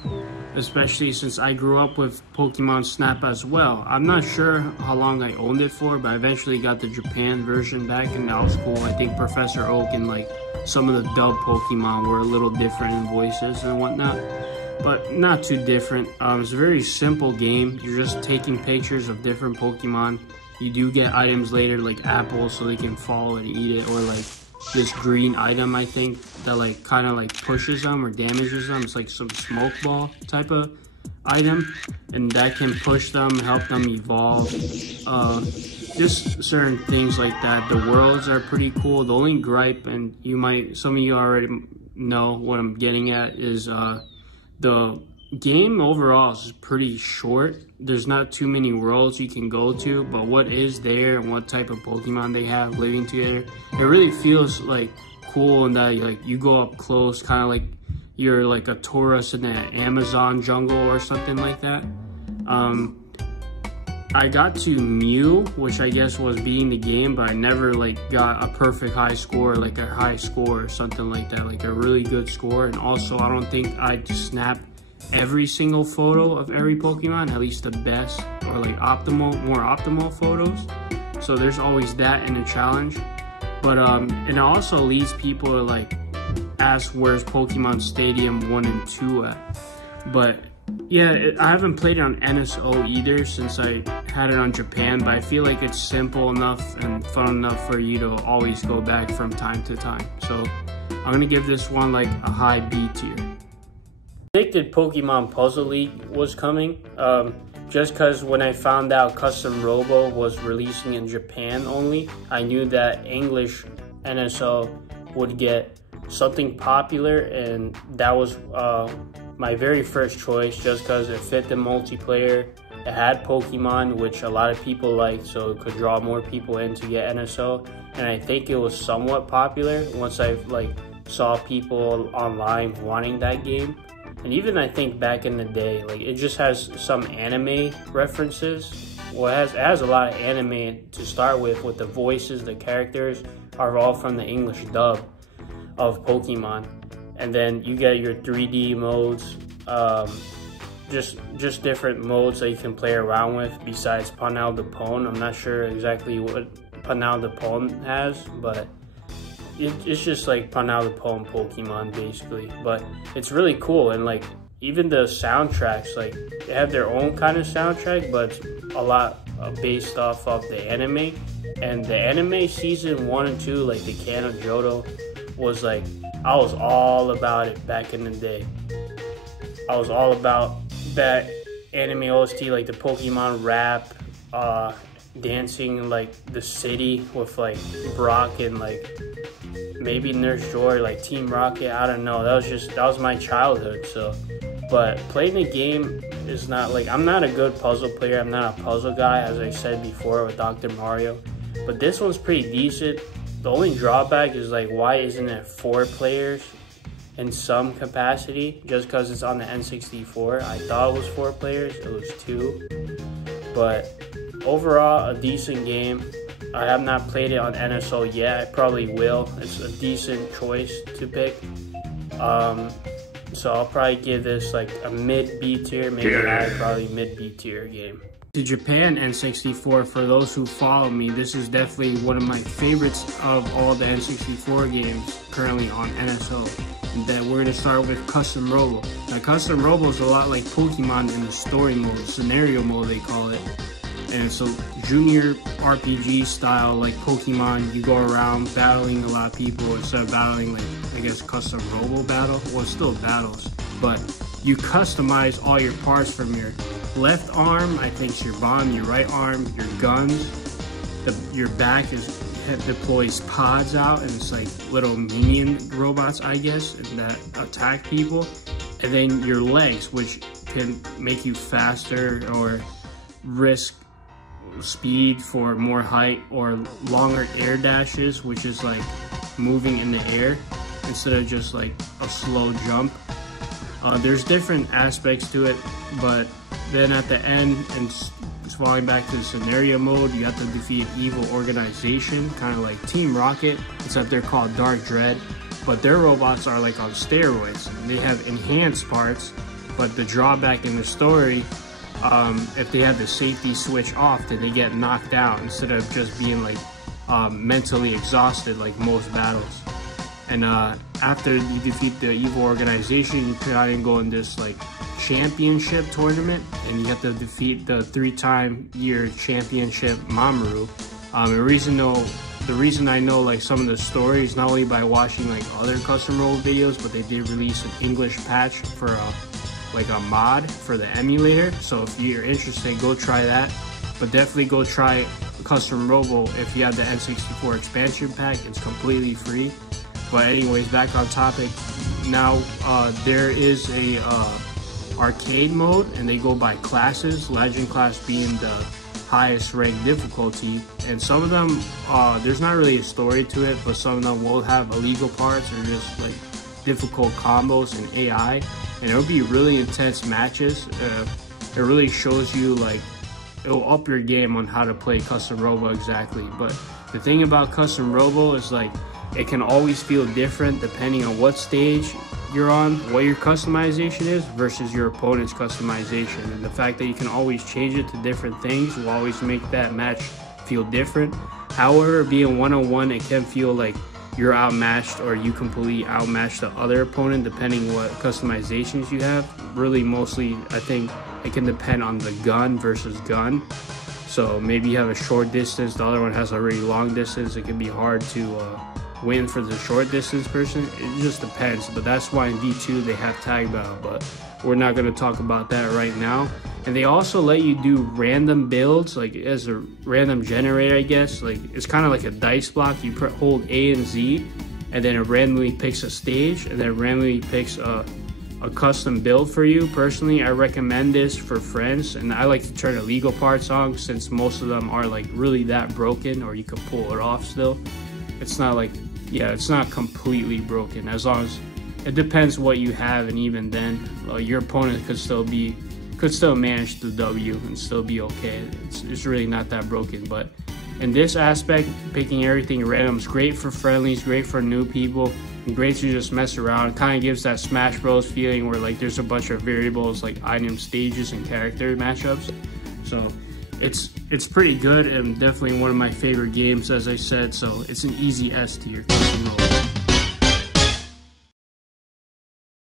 especially since I grew up with Pokemon Snap as well. I'm not sure how long I owned it for, but I eventually got the Japan version back, and that was cool. I think Professor Oak and like some of the dub Pokemon were a little different in voices and whatnot, but not too different. It's a very simple game. You're just taking pictures of different Pokemon. You do get items later like apples so they can fall and eat it, or like this green item, I think, that like kind of like pushes them or damages them. It's like some smoke ball type of item, and that can push them, help them evolve. Just certain things like that. The worlds are pretty cool. The only gripe, and some of you already know what I'm getting at, is the game overall is pretty short. There's not too many worlds you can go to, but what is there and what type of Pokemon they have living together, it really feels like cool in that like you go up close, kind of like you're like a tourist in the Amazon jungle or something like that. I got to Mew, which I guess was beating the game, but I never like got a perfect high score, like a high score or something like that, like a really good score. And also I don't think I'd snap every single photo of every Pokemon, at least the best or like more optimal photos. So there's always that in a challenge. But and it also leads people to like ask where's Pokemon Stadium 1 and 2 at. But yeah, I haven't played it on NSO either since I had it on Japan, but I feel like it's simple enough and fun enough for you to always go back from time to time. So I'm gonna give this one like a high B tier. Predicted Pokemon Puzzle League was coming, just because when I found out Custom Robo was releasing in Japan only, I knew that English NSO would get something popular, and that was my very first choice, just because it fit the multiplayer. It had Pokemon, which a lot of people liked, so it could draw more people in to get NSO, and I think it was somewhat popular once I like saw people online wanting that game. And even I think back in the day, like it just has some anime references. Well, it has a lot of anime to start with the voices, the characters are all from the English dub of Pokemon. And then you get your 3D modes, just different modes that you can play around with besides Panel de Pon. I'm not sure exactly what Panel de Pon has, but it's just like Panel de Pon Pokemon basically. But it's really cool, and like even the soundtracks, like they have their own kind of soundtrack, but it's a lot based off of the anime. And the anime season 1 and 2, like the Canon Johto, was like, I was all about it back in the day. I was all about that anime OST, like the Pokemon rap, dancing in like the city with like Brock and like maybe Nurse Joy, like Team Rocket. I don't know. That was my childhood. So, but playing the game is not like, I'm not a good puzzle player. I'm not a puzzle guy, as I said before with Dr. Mario. But this one's pretty decent. The only drawback is like, why isn't it 4 players in some capacity? Just because it's on the N64. I thought it was 4 players. It was 2. But overall, a decent game. I have not played it on NSO yet. I probably will. It's a decent choice to pick. So I'll probably give this like a mid-B tier, maybe probably mid-B tier game. To Japan N64, for those who follow me, this is definitely one of my favorites of all the N64 games currently on NSO. And then we're going to start with Custom Robo. Now, Custom Robo is a lot like Pokemon in the story mode, scenario mode they call it. And so junior RPG style, like Pokemon, you go around battling a lot of people instead of battling like, I guess, Custom Robo battle. Well, it's still battles, but you customize all your parts from your left arm, I think it's your bomb, your right arm, your guns. Your back deploys pods out, and it's like little minion robots, I guess, that attack people. And then your legs, which can make you faster or risk speed for more height, or longer air dashes, which is like moving in the air instead of just like a slow jump. There's different aspects to it, but then at the end, and falling back to the scenario mode, you have to defeat an evil organization, kind of like Team Rocket, except they're called Dark Dread. But their robots are like on steroids. They have enhanced parts, but the drawback in the story, if they have the safety switch off, then they get knocked out instead of just being like mentally exhausted like most battles. And after you defeat the evil organization, you try and go in this like championship tournament, and you have to defeat the 3-time year championship Mamoru. The reason I know like some of the stories, not only by watching like other custom role videos, but they did release an English patch for a mod for the emulator. So if you're interested, go try that. But definitely go try Custom Robo if you have the N64 expansion pack. It's completely free. But anyways, back on topic. Now there is a arcade mode, and they go by classes, legend class being the highest ranked difficulty. And some of them, there's not really a story to it, but some of them will have illegal parts or just like difficult combos and AI, and it'll be really intense matches. It really shows you, like, it'll up your game on how to play Custom Robo exactly. But the thing about Custom Robo is like, it can always feel different depending on what stage you're on, what your customization is versus your opponent's customization. And the fact that you can always change it to different things will always make that match feel different. However, being one-on-one, it can feel like you're outmatched, or you completely outmatch the other opponent depending what customizations you have. Really, mostly, I think it can depend on the gun versus gun. So maybe you have a short distance, the other one has a really long distance. It can be hard to win for the short distance person. It just depends. But that's why in V2 they have tag battle, but we're not going to talk about that right now. And they also let you do random builds, like as a random generator, I guess. Like it's kind of like a dice block. You hold A and Z, and then it randomly picks a stage, and then it randomly picks a custom build for you. Personally, I recommend this for friends, and I like to turn illegal parts on since most of them are like really that broken, or you can pull it off still. It's not like, yeah, it's not completely broken, as long as it depends what you have, and even then your opponent could still manage the W and still be okay. It's really not that broken. But in this aspect, picking everything random is great for friendlies, great for new people, and great to just mess around. It kind of gives that Smash Bros feeling where like there's a bunch of variables like item stages and character matchups. So it's pretty good, and definitely one of my favorite games, as I said. So it's an easy S tier.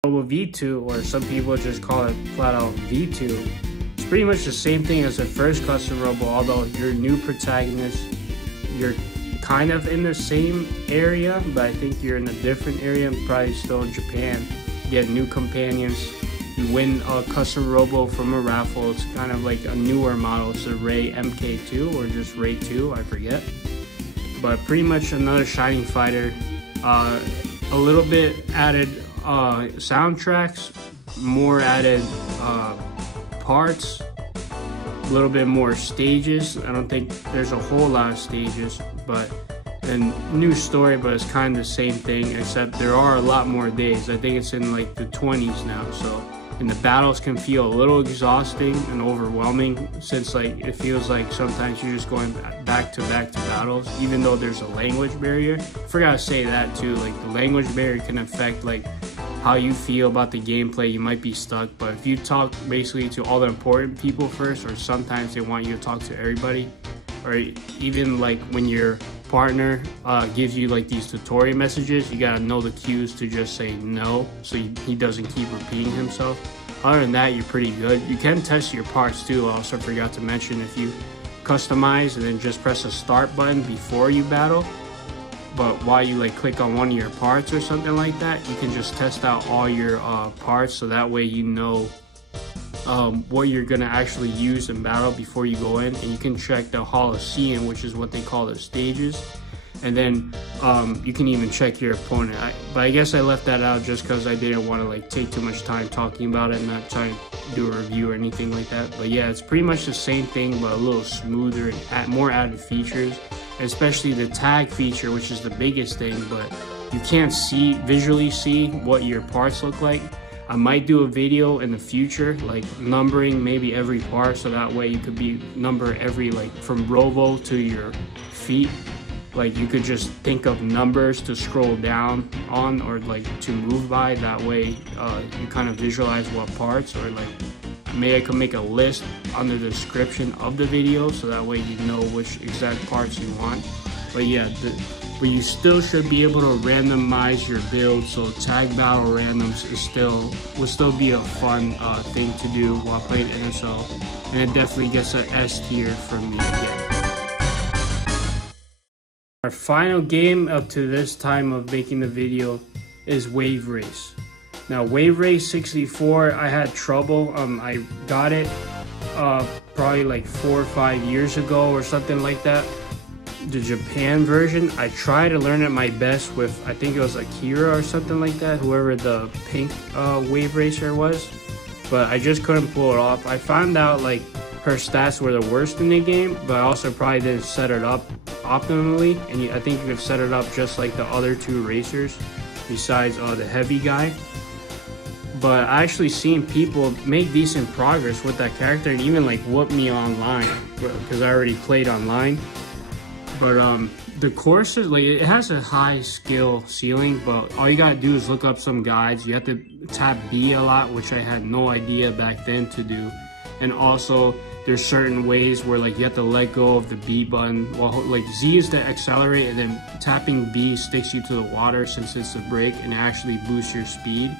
Robo V2, or some people just call it flat out V2, is pretty much the same thing as the first custom robo, although you're a new protagonist. You're kind of in the same area, but I think you're in a different area, probably still in Japan. You get new companions. You win a custom robo from a raffle. It's kind of like a newer model. It's a Ray MK2 or just Ray 2, I forget. But pretty much another Shining Fighter. A little bit added soundtracks, more added parts, a little bit more stages. I don't think there's a whole lot of stages, but and new story, but it's kind of the same thing, except there are a lot more days. I think it's in like the 20s now, so, and the battles can feel a little exhausting and overwhelming, since like it feels like sometimes you're just going back to battles, even though there's a language barrier. I forgot to say that too, like the language barrier can affect like how you feel about the gameplay. You might be stuck, but if you talk basically to all the important people first, or sometimes they want you to talk to everybody, or even like when your partner gives you like these tutorial messages, you gotta know the cues to just say no, so he doesn't keep repeating himself. Other than that, you're pretty good. You can test your parts too. I also forgot to mention, if you customize and then just press a start button before you battle, but while you like click on one of your parts or something like that, you can just test out all your parts, so that way you know what you're gonna actually use in battle before you go in. And you can check the Holocene, which is what they call the stages, and then you can even check your opponent. But I guess I left that out just because I didn't want to like take too much time talking about it and not trying to do a review or anything like that. But yeah, it's pretty much the same thing, but a little smoother and more added features, especially the tag feature, which is the biggest thing. But you can't visually see what your parts look like. I might do a video in the future, like numbering maybe every part, so that way you could number every, like from robo to your feet. Like you could just think of numbers to scroll down on, or like to move by. That way you kind of visualize what parts, or like maybe I could make a list under the description of the video, so that way you know which exact parts you want. But yeah, but you still should be able to randomize your build, so tag battle randoms will still be a fun thing to do while playing NSO, and it definitely gets an S tier from me again. Our final game up to this time of making the video is Wave Race. Now Wave Race 64, I had trouble. I got it probably like 4 or 5 years ago or something like that. The Japan version, I tried to learn it my best with, I think it was Akira or something like that, whoever the pink wave racer was, but I just couldn't pull it off. I found out like her stats were the worst in the game, but I also probably didn't set it up optimally, and I think you could set it up just like the other 2 racers besides the heavy guy. But I actually seen people make decent progress with that character, and even like whoop me online, because I already played online. But the courses, like it has a high skill ceiling, but all you gotta do is look up some guides. You have to tap B a lot, which I had no idea back then to do. And also there's certain ways where like you have to let go of the B button. Well, like Z is to accelerate, and then tapping B sticks you to the water since it's a brake, and it actually boosts your speed.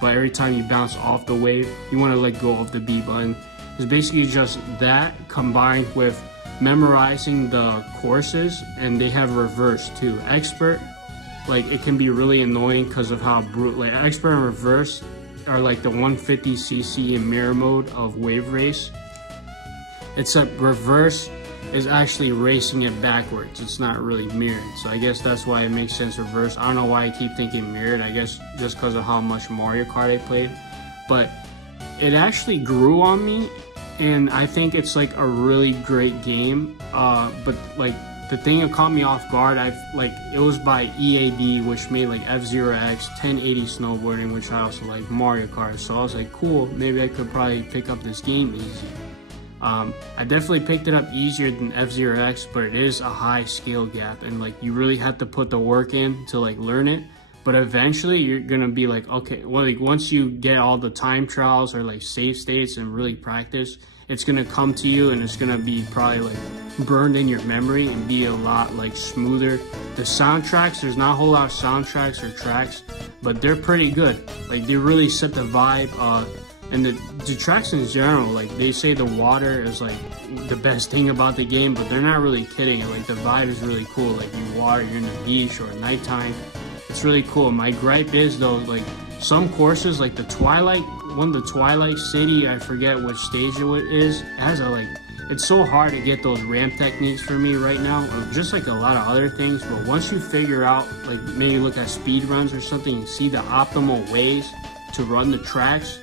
But every time you bounce off the wave, you want to let go of the B button. It's basically just that combined with memorizing the courses, and they have reverse too. Expert, like it can be really annoying because of how brutal. Like expert and reverse are like the 150cc in mirror mode of Wave Race, except reverse is actually racing it backwards. It's not really mirrored, so I guess that's why it makes sense reverse. I don't know why I keep thinking mirrored. I guess just because of how much Mario Kart I played, but it actually grew on me. And I think it's like a really great game, but like the thing that caught me off guard, it was by EAD, which made like FZero X, 1080 snowboarding, which I also like, Mario Kart. So I was like, cool, maybe I could probably pick up this game easy. I definitely picked it up easier than FZero X, but it is a high skill gap, and like you really have to put the work in to like learn it. But eventually you're gonna be like, okay, well, like once you get all the time trials or like save states and really practice, it's gonna come to you, and it's gonna be probably like burned in your memory and be a lot like smoother. The soundtracks, there's not a whole lot of soundtracks or tracks, but they're pretty good. Like they really set the vibe, And the tracks in general, like they say the water is like the best thing about the game, but they're not really kidding. Like the vibe is really cool. Like you water, you're in the beach or at nighttime. It's really cool. My gripe is though, like some courses, like the Twilight, the Twilight City, I forget what stage it is. It has a like, it's so hard to get those ramp techniques for me right now, just like a lot of other things. But once you figure out, like maybe look at speed runs or something, and see the optimal ways to run the tracks,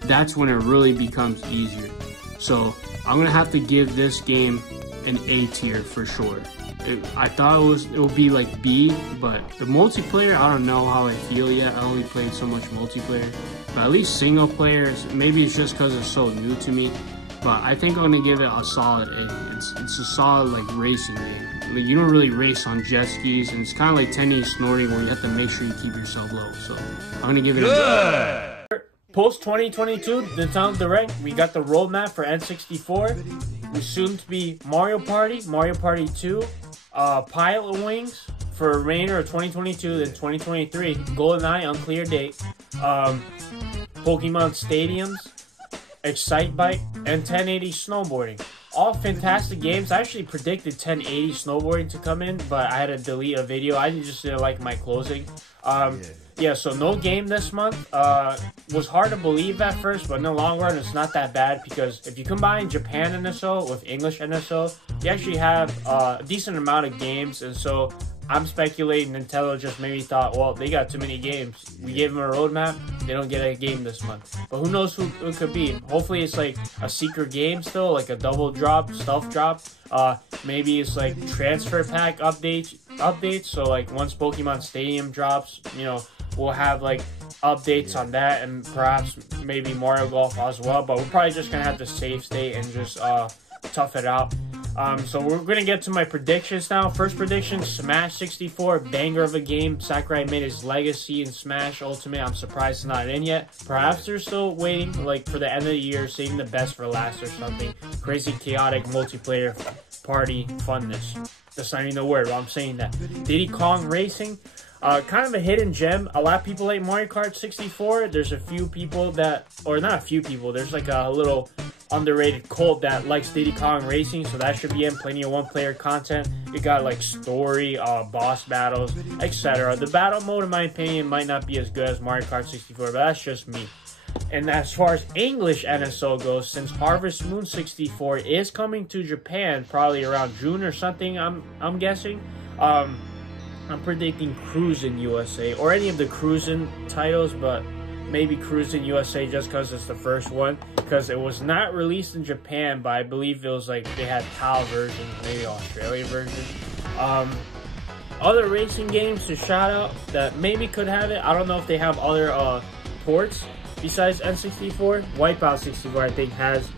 that's when it really becomes easier. So I'm gonna have to give this game an A tier for sure. I thought it would be like B, but the multiplayer, I don't know how I feel yet. I only played so much multiplayer, but at least single players, maybe it's just because it's so new to me, but I think I'm gonna give it a solid A. It's a solid like racing game. Like, you don't really race on jet skis, and it's kind of like 1080 snorting where you have to make sure you keep yourself low. So I'm gonna give it a B. Post 2022 Nintendo Direct, we got the roadmap for N64. We soon to be Mario Party 2, Pilot Wings for remainder of 2022, then 2023, GoldenEye unclear date, Pokemon Stadiums, Excite Bike, and 1080 Snowboarding. All fantastic games. I actually predicted 1080 Snowboarding to come in, but I had to delete a video. I just didn't like my closing. Yeah, so no game this month. Was hard to believe at first, but in the long run, it's not that bad, because if you combine Japan NSO with English NSO, you actually have a decent amount of games. And so I'm speculating Nintendo just maybe thought, well, they got too many games. We gave them a roadmap, they don't get a game this month. But who knows who it could be. Hopefully it's like a secret game still, like a double drop, stealth drop. Maybe it's like transfer pack updates. So like once Pokemon Stadium drops, you know, we'll have like updates on that, and perhaps maybe Marigolf as well. But we're probably just gonna have to save state and just tough it out. So we're gonna get to my predictions now. First prediction: Smash 64, banger of a game. Sakurai made his legacy in Smash Ultimate. I'm surprised it's not in yet. Perhaps they're still waiting, like for the end of the year, saving the best for last or something. Crazy, chaotic multiplayer party funness. That's not even the word, but I'm saying that. Diddy Kong Racing. Kind of a hidden gem. A lot of people like Mario Kart 64. There's a few people that, or not a few people, there's like a little underrated cult that likes Diddy Kong Racing, so that should be in. Plenty of one-player content. You got like story, boss battles, etc. The battle mode, in my opinion, might not be as good as Mario Kart 64, but that's just me. And as far as English NSO goes, since Harvest Moon 64 is coming to Japan probably around June or something, I'm guessing. I'm predicting Cruisin' USA, or any of the Cruisin' titles, but maybe Cruisin' USA just because it's the first one, because it was not released in Japan, but I believe it was like they had PAL versions, maybe Australia version. Other racing games to shout out that maybe could have it. I don't know if they have other ports besides N64. Wipeout 64 I think has,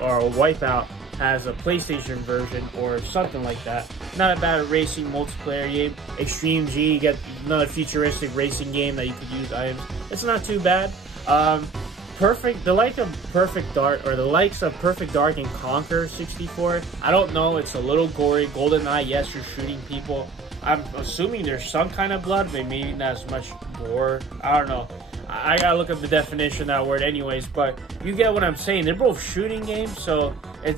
or Wipeout has a PlayStation version or something like that. Not a bad racing multiplayer game. Extreme G, you get another futuristic racing game that you could use items. It's not too bad. The likes of Perfect Dark and Conquer 64. I don't know, it's a little gory. GoldenEye, yes, you're shooting people. I'm assuming there's some kind of blood, but maybe not as much gore. I don't know. I gotta look up the definition of that word anyways, but you get what I'm saying. They're both shooting games, so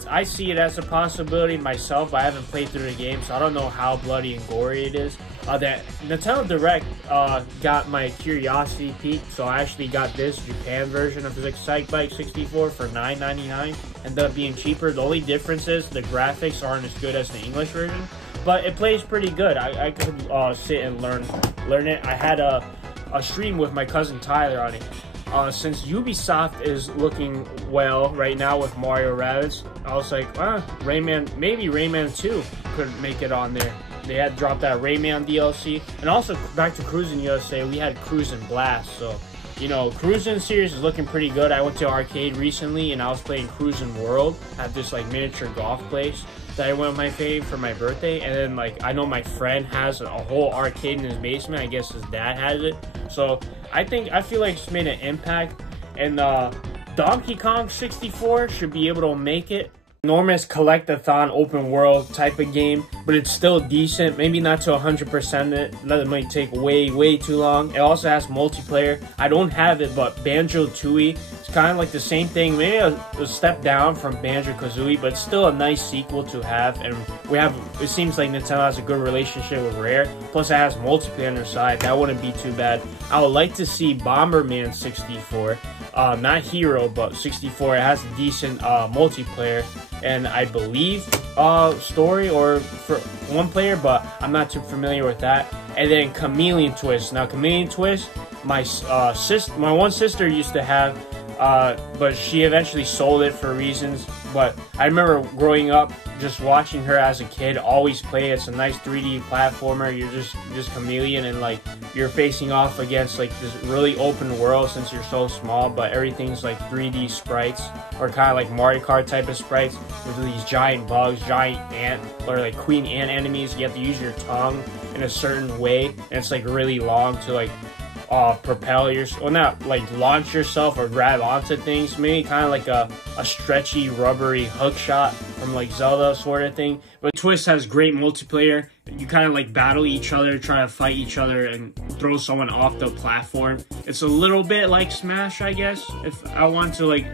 I see it as a possibility myself, but I haven't played through the game, so I don't know how bloody and gory it is. That Nintendo Direct got my curiosity peaked, so I actually got this Japan version of the Excite Bike 64 for $9.99. Ended up being cheaper. The only difference is the graphics aren't as good as the English version, but it plays pretty good. I could sit and learn it. I had a stream with my cousin Tyler on it. Since Ubisoft is looking well right now with Mario Rabbids, I was like, maybe Rayman 2 could make it on there. They had dropped that Rayman DLC. And also, back to Cruisin' USA, we had Cruisin' Blast. So, you know, Cruisin' series is looking pretty good. I went to arcade recently and I was playing Cruisin' World at this like miniature golf place that I went with my fave for my birthday. And then like, I know my friend has a whole arcade in his basement. I guess his dad has it. So I feel like it's made an impact. And Donkey Kong 64 should be able to make it. Enormous collect-a-thon open world type of game. but it's still decent. Maybe not to 100% it. That might take way too long. It also has multiplayer. I don't have it, but BanjoKazooie, it's kind of like the same thing. Maybe a step down from BanjoKazooie, but still a nice sequel to have. And it seems like Nintendo has a good relationship with Rare. Plus it has multiplayer on their side. That wouldn't be too bad. I would like to see Bomberman 64. Not Hero, but 64. It has decent multiplayer, and I believe story or for one player, but I'm not too familiar with that. And then Chameleon Twist. Now Chameleon Twist, my one sister used to have, but she eventually sold it for reasons. But I remember growing up just watching her as a kid always play. It's a nice 3D platformer. You're just Chameleon, and like you're facing off against like this really open world since you're so small, but everything's like 3D sprites, or kind of like Mario Kart type of sprites with these giant bugs, giant ant, or like queen ant enemies. You have to use your tongue in a certain way, and it's like really long to like propel well, not like launch yourself or grab onto things. Maybe kind of like a stretchy rubbery hook shot from like Zelda sort of thing. But Twist has great multiplayer. You kind of like battle each other, try to fight each other and throw someone off the platform. It's a little bit like Smash, I guess, if I want to like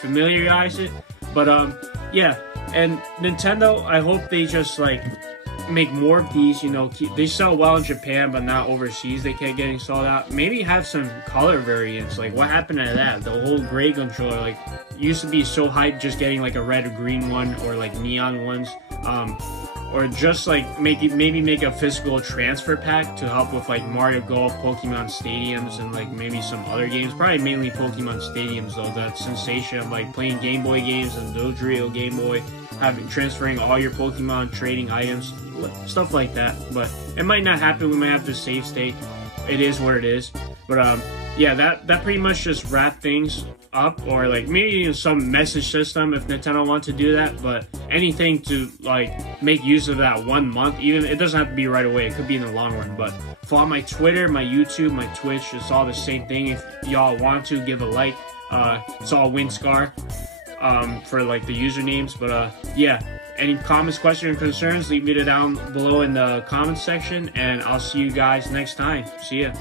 familiarize it. But yeah, and Nintendo, I hope they just like make more of these, you know. They sell well in Japan, but not overseas. They kept getting sold out. Maybe have some color variants. Like, what happened to that? The whole gray controller, like, used to be so hyped just getting like a red or green one, or like neon ones. Or just like maybe make a physical transfer pack to help with like Mario Golf, Pokemon Stadiums, and like maybe some other games. Probably mainly Pokemon Stadiums though. That sensation of like playing Game Boy games and those real Game Boy, transferring all your Pokemon, trading items, stuff like that. But it might not happen. We might have to save state. It is what it is. But yeah, that pretty much just wrap things up, or like maybe some message system if Nintendo wants to do that. But anything to like make use of that 1 month, even it doesn't have to be right away. It could be in the long run. But follow my Twitter, my YouTube, my Twitch. It's all the same thing. If y'all want to give a like, it's all WinScar for like the usernames. But yeah, any comments, questions, or concerns, leave it down below in the comments section, and I'll see you guys next time. See ya.